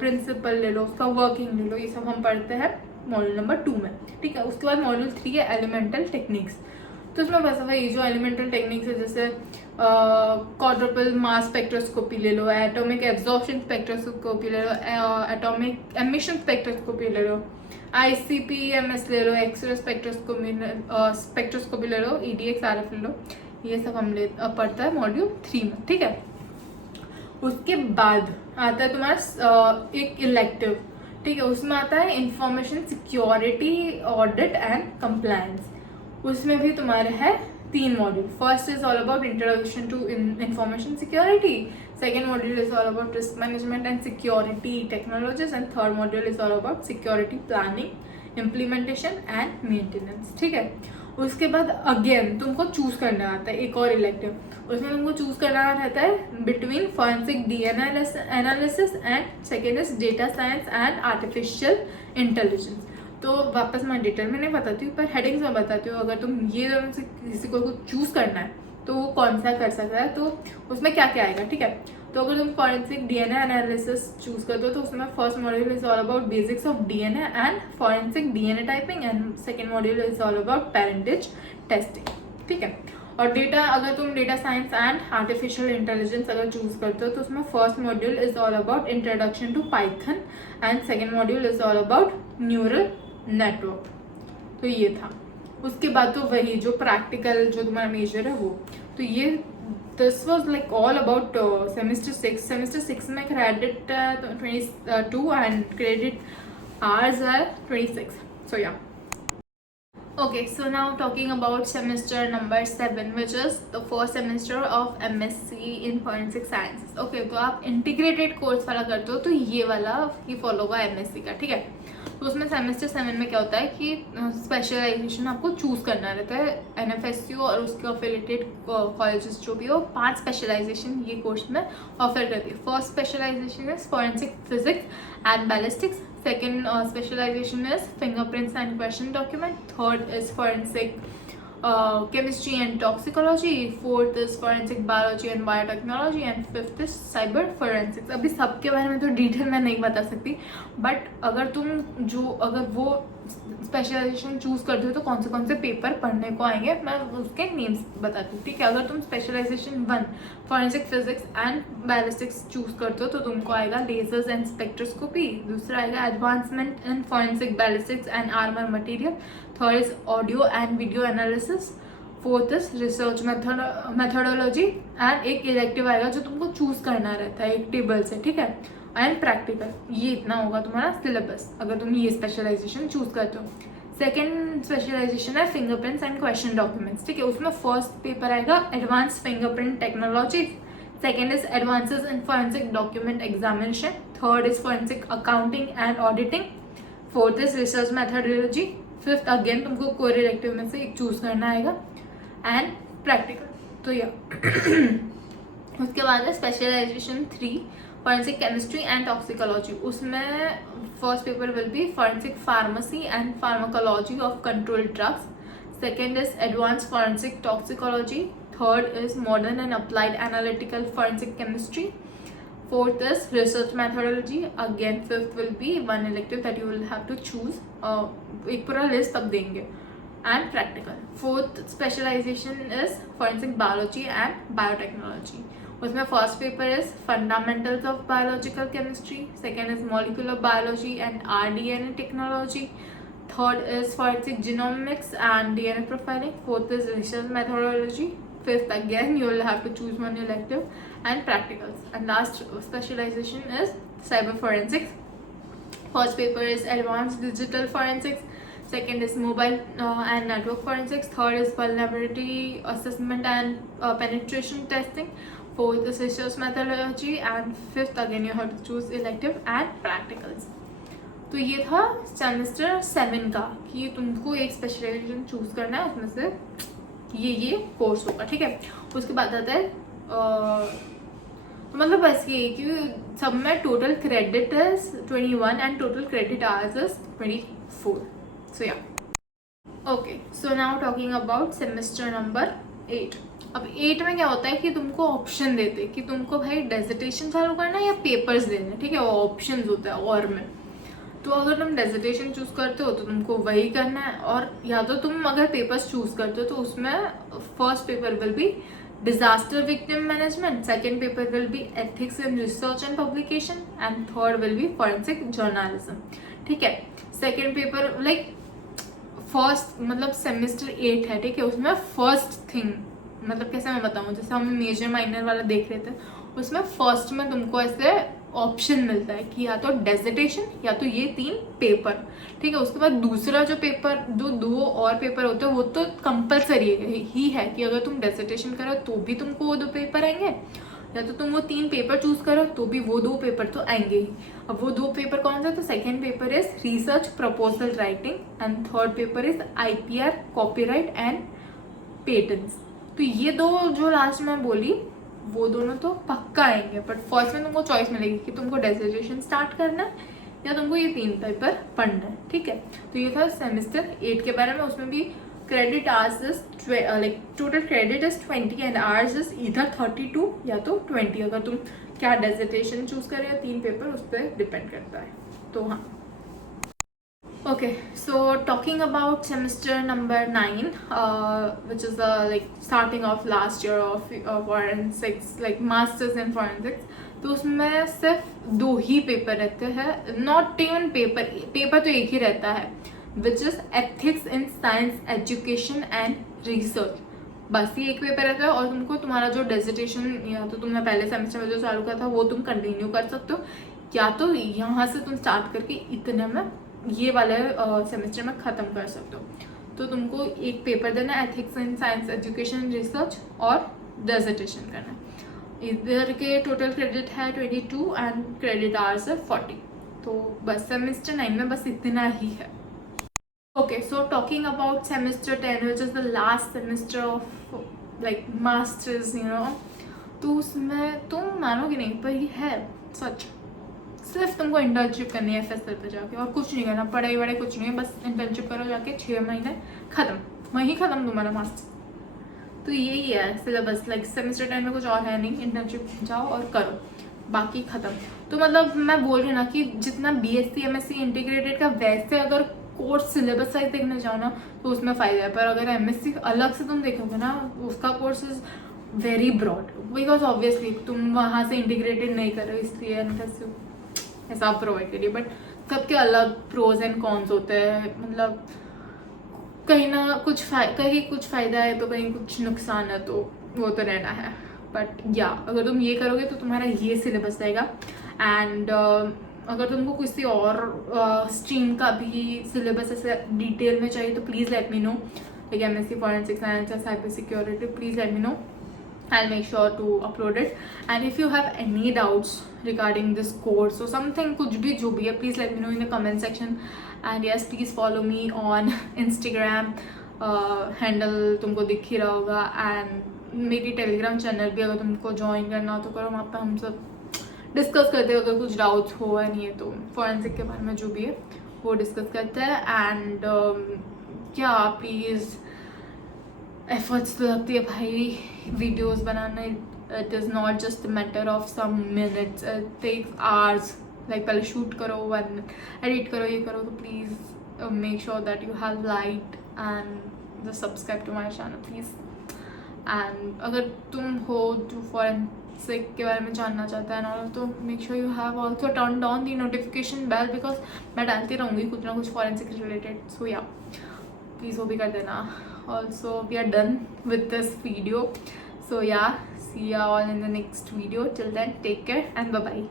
प्रिंसिपल ले लो, उसका वर्किंग ले लो, ये सब हम पढ़ते हैं मॉड्यूल नंबर 2 में, ठीक है। उसके बाद मॉड्यूल 3 है एलिमेंटल टेक्निक्स। तो उसमें बस वही जो एलिमेंटल टेक्निक्स है, जैसे क्वाड्रुपल मास स्पेक्ट्रोस्कोपी ले लो, एटॉमिक एब्जॉर्प्शन स्पेक्ट्रोस्कोपी ले लो, एटॉमिक एमिशन स्पेक्ट्रोस्कोपी ले लो, ICP-MS ले लो, एक्सरे स्पेक्ट्रोस्कोपी ले लो, EDX RF ले लो, ये सब हम पढ़ता है मॉड्यूल 3 में, ठीक है। उसके बाद आता है तुम्हारा एक इलेक्टिव, ठीक है। उसमें आता है information security audit and compliance. उसमें भी तुम्हारे है 3 module. First is all about introduction to information security, second module is all about risk management and security technologies and third module is all about security planning, implementation and maintenance, ठीक है। उसके बाद again तुमको choose करना आता है एक और इलेक्टिव, उसमें तुमको चूज करना रहता है between forensic DNA analysis and second is data science and artificial intelligence. तो वापस मैं डिटेल में नहीं बताती हूँ, पर हेडिंग्स में बताती हूँ। अगर तुम ये दोनों से किसी को चूज करना है तो वो कौन सा कर सकता है, तो उसमें क्या क्या आएगा, ठीक है। तो अगर तुम फॉरेंसिक DNA एनालिसिस चूज करते हो तो उसमें first module is all about basics of DNA and forensic DNA typing and second module is all about parentage testing, ठीक है। और डेटा, अगर तुम data science and artificial intelligence अगर चूज करते हो तो उसमें first module is all about introduction to Python and second module is all about neural network. तो ये था। उसके बाद तो वही जो प्रैक्टिकल जो तुम्हारा मेजर है वो, तो ये this was like all about semester 6। Semester 6 में credit 22 and credit hours are 26, so yeah. Okay, so now talking about semester number 7, which is the first semester of MSc in Forensic Sciences. Okay, तो आप integrated course वाला करते हो तो ये वाला ही follow होगा MSc का, ठीक है। तो उसमें सेमेस्टर 7 में क्या होता है कि स्पेशलाइजेशन आपको चूज करना रहता है। NFSU और उसके अफिलिएटेड कॉलेजेस जो भी हो 5 स्पेशलाइजेशन ये कोर्स में ऑफर करती है। First specialization is forensic physics and ballistics, second specialization is fingerprints and question document, third is forensic chemistry and toxicology, fourth is forensic biology and biotechnology, and fifth is cyber forensics. अभी सबके बारे में तो detail में नहीं बता सकती, but अगर वो स्पेशलाइजेशन चूज करते हो तो कौन से पेपर पढ़ने को आएंगे मैं उसके नेम्स बताती हूँ, ठीक है। अगर तुम specialization 1 forensic physics and ballistics choose करते हो तो तुमको आएगा लेजर्स एंड स्पेक्ट्रोस्कोपी, दूसरा आएगा advancement in forensic ballistics and armour material, third is audio and video analysis, fourth is research methodology, and एक इलेक्टिव आएगा जो तुमको चूज करना रहता है एक टेबल से, ठीक है, एंड प्रैक्टिकल। ये इतना होगा तुम्हारा सिलेबस अगर तुम ये स्पेशलाइजेशन चूज करते हो। सेकेंड स्पेशलाइजेशन है फिंगरप्रिंट्स एंड क्वेश्चन डॉक्यूमेंट्स, ठीक है। उसमें फर्स्ट पेपर आएगा advance fingerprint technology, second is advances in forensic document examination, third is forensic accounting and auditing, fourth is research methodology, fifth again तुमको core elective में से एक choose करना आएगा, एंड प्रैक्टिकल। तो या उसके बाद है specialisation 3 forensic chemistry and toxicology. उसमें first paper will be forensic pharmacy and pharmacology of controlled drugs, second is advance forensic toxicology, third is modern and applied analytical forensic chemistry, fourth is research methodology, again fifth will be one elective that you will have to choose, एक पूरा list तब देंगे, and practical। fourth specialization is forensic biology and biotechnology। उसमें first paper is fundamentals of biological chemistry, second is molecular biology and RDNA technology, third is forensic genomics and DNA profiling, fourth is research methodology, fifth again you will have to choose one elective and practicals, and last specialization is cyber forensics. First paper is advanced digital forensics, second is mobile and network forensics, third is vulnerability assessment and penetration testing, fourth is research methodology, and fifth again you have to choose elective and practicals. तो ये था semester 7 का कि तुमको एक specialisation choose करना है, उसमें से ये कोर्स होगा, ठीक है। उसके बाद आता है तो मतलब बस ये कि सब में total credit is 21 and total credit hours is 24। सो या okay, so now talking about semester number 8। अब 8 में क्या होता है कि तुमको ऑप्शन देते कि तुमको भाई डेजिटेशन चालू करना है या पेपर्स देने, ठीक है, वो ऑप्शन होता है और में। तो अगर तुम डेजिटेशन चूज करते हो तो तुमको वही करना है, और या तो तुम अगर पेपर्स चूज करते हो तो उसमें first paper will B disaster victim management, second paper will B ethics in research and publication, and third will be forensic journalism, ठीक है। सेकेंड पेपर लाइक फर्स्ट मतलब सेमेस्टर 8 है, ठीक है, उसमें फर्स्ट थिंग मतलब कैसे मैं बताऊँ, जैसे हम मेजर माइनर वाला देख रहे थे, उसमें फर्स्ट में तुमको ऐसे ऑप्शन मिलता है कि या तो डेजिटेशन या तो ये 3 पेपर, ठीक है। उसके बाद दूसरा जो पेपर दो और पेपर होते हैं वो तो कंपलसरी ही है कि अगर तुम डेजिटेशन करो तो भी तुमको वो 2 पेपर आएंगे, या तो तुम वो 3 पेपर चूज करो तो भी वो 2 पेपर तो आएंगे ही। अब वो 2 पेपर कौन सा, तो second paper is research proposal writing and third paper is IPR copyright and patents. तो ये 2 जो लास्ट में बोली वो दोनों तो पक्का आएंगे, बट फर्स्ट में तुमको चॉइस मिलेगी कि तुमको डेजिटेशन स्टार्ट करना है या तुमको ये 3 पेपर पढ़ना है, ठीक है। तो ये था सेमेस्टर 8 के बारे में। उसमें भी credit hours is like total credit is 20 and hours is इधर 32 या तो 20, अगर तुम क्या डेजिटेशन चूज करें या 3 पेपर उस पर डिपेंड करता है। तो हाँ okay, so talking about semester number 9 which is like starting of last year of forensics, like masters in forensics, तो उसमें सिर्फ 2 ही पेपर रहते हैं, नॉट इवन पेपर तो एक ही रहता है, which is ethics in science education and research. बस ये एक पेपर रहता है, और तुमको तुम्हारा जो डेजिटेशन या तो तुमने पहले सेमेस्टर में जो चालू किया था वो तुम कंटिन्यू कर सकते हो, या तो यहाँ से तुम स्टार्ट करके इतने में ये वाले सेमेस्टर में ख़त्म कर सकते हो। तो तुमको एक पेपर देना है ethics in science education research और डेजिटेशन करना है। इधर के टोटल क्रेडिट है 22 एंड क्रेडिट आवर्स है 40। तो बस सेमेस्टर 9 में बस इतना ही है। Okay, so talking about semester 10 which is the last semester of like masters, you know, तो उसमें तुम मानोगे नहीं पर ये है सच, सिर्फ तुमको इंटर्नशिप करनी है FSL पे जाके, और कुछ नहीं करना, पढ़ाई वढ़ाई कुछ नहीं है, बस इंटर्नशिप करो जाके 6 महीने, ख़त्म, वहीं ख़त्म तुम्हारा मास्टर। तो यही है सिलेबस, लाइक सेमेस्टर टाइम में कुछ और है नहीं, इंटर्नशिप जाओ और करो, बाकी ख़त्म। तो मतलब मैं बोल रही हूँ ना कि जितना BSc MSc इंटीग्रेटेड का वैसे अगर कोर्स सिलेबस वाइज देखने जाओ ना तो उसमें फ़ायदा है, पर अगर MSc अलग से तुम देखोगे ना उसका course is very broad, because obviously तुम वहाँ से इंटीग्रेटेड नहीं कर रहे हो इसलिए ऐसा प्रोवाइड करिए, बट सबके अलग प्रोज एंड कॉन्स होते हैं, मतलब कहीं ना कुछ कहीं कुछ फ़ायदा है तो कहीं कुछ नुकसान है, तो वो तो रहना है। बट या अगर तुम ये करोगे तो तुम्हारा ये सिलेबस रहेगा। एंड अगर तुमको किसी और स्ट्रीम का भी सिलेबस ऐसे डिटेल में चाहिए तो please let me know, like MSc Forensic Science या Cyber Security, please let me know, I'll make sure to upload it. And if you have any doubts regarding this course or something, कुछ भी जो भी है, please let me know in the comment section. And yes, please follow me on Instagram, handle तुमको दिख ही रहा होगा, and मेरी टेलीग्राम चैनल भी अगर तुमको ज्वाइन करना हो तो करो, वहाँ पे हम सब डिस्कस करते हैं अगर कुछ डाउट्स हो या नहीं है तो, फॉरेंसिक के बारे में जो भी है वो डिस्कस करते हैं। एंड क्या प्लीज़ एफर्ट्स तो लगती है भाई वीडियोस बनाने, it is not just matter of some minutes, it takes hours, like पहले शूट करो, वन एडिट करो, ये करो, तो please make sure that you have like and just subscribe to my channel please. And अगर तुम हो जो फॉरेंसिक के बारे में जानना चाहता है ना, तो make sure you have also turn on the notification bell, because मैं डालती रहूँगी कुछ ना कुछ फॉरेंसिक रिलेटेड, सो या प्लीज़ वो भी कर देना। Also we are done with this video, so yeah, see you all in the next video. Till then, take care and bye bye.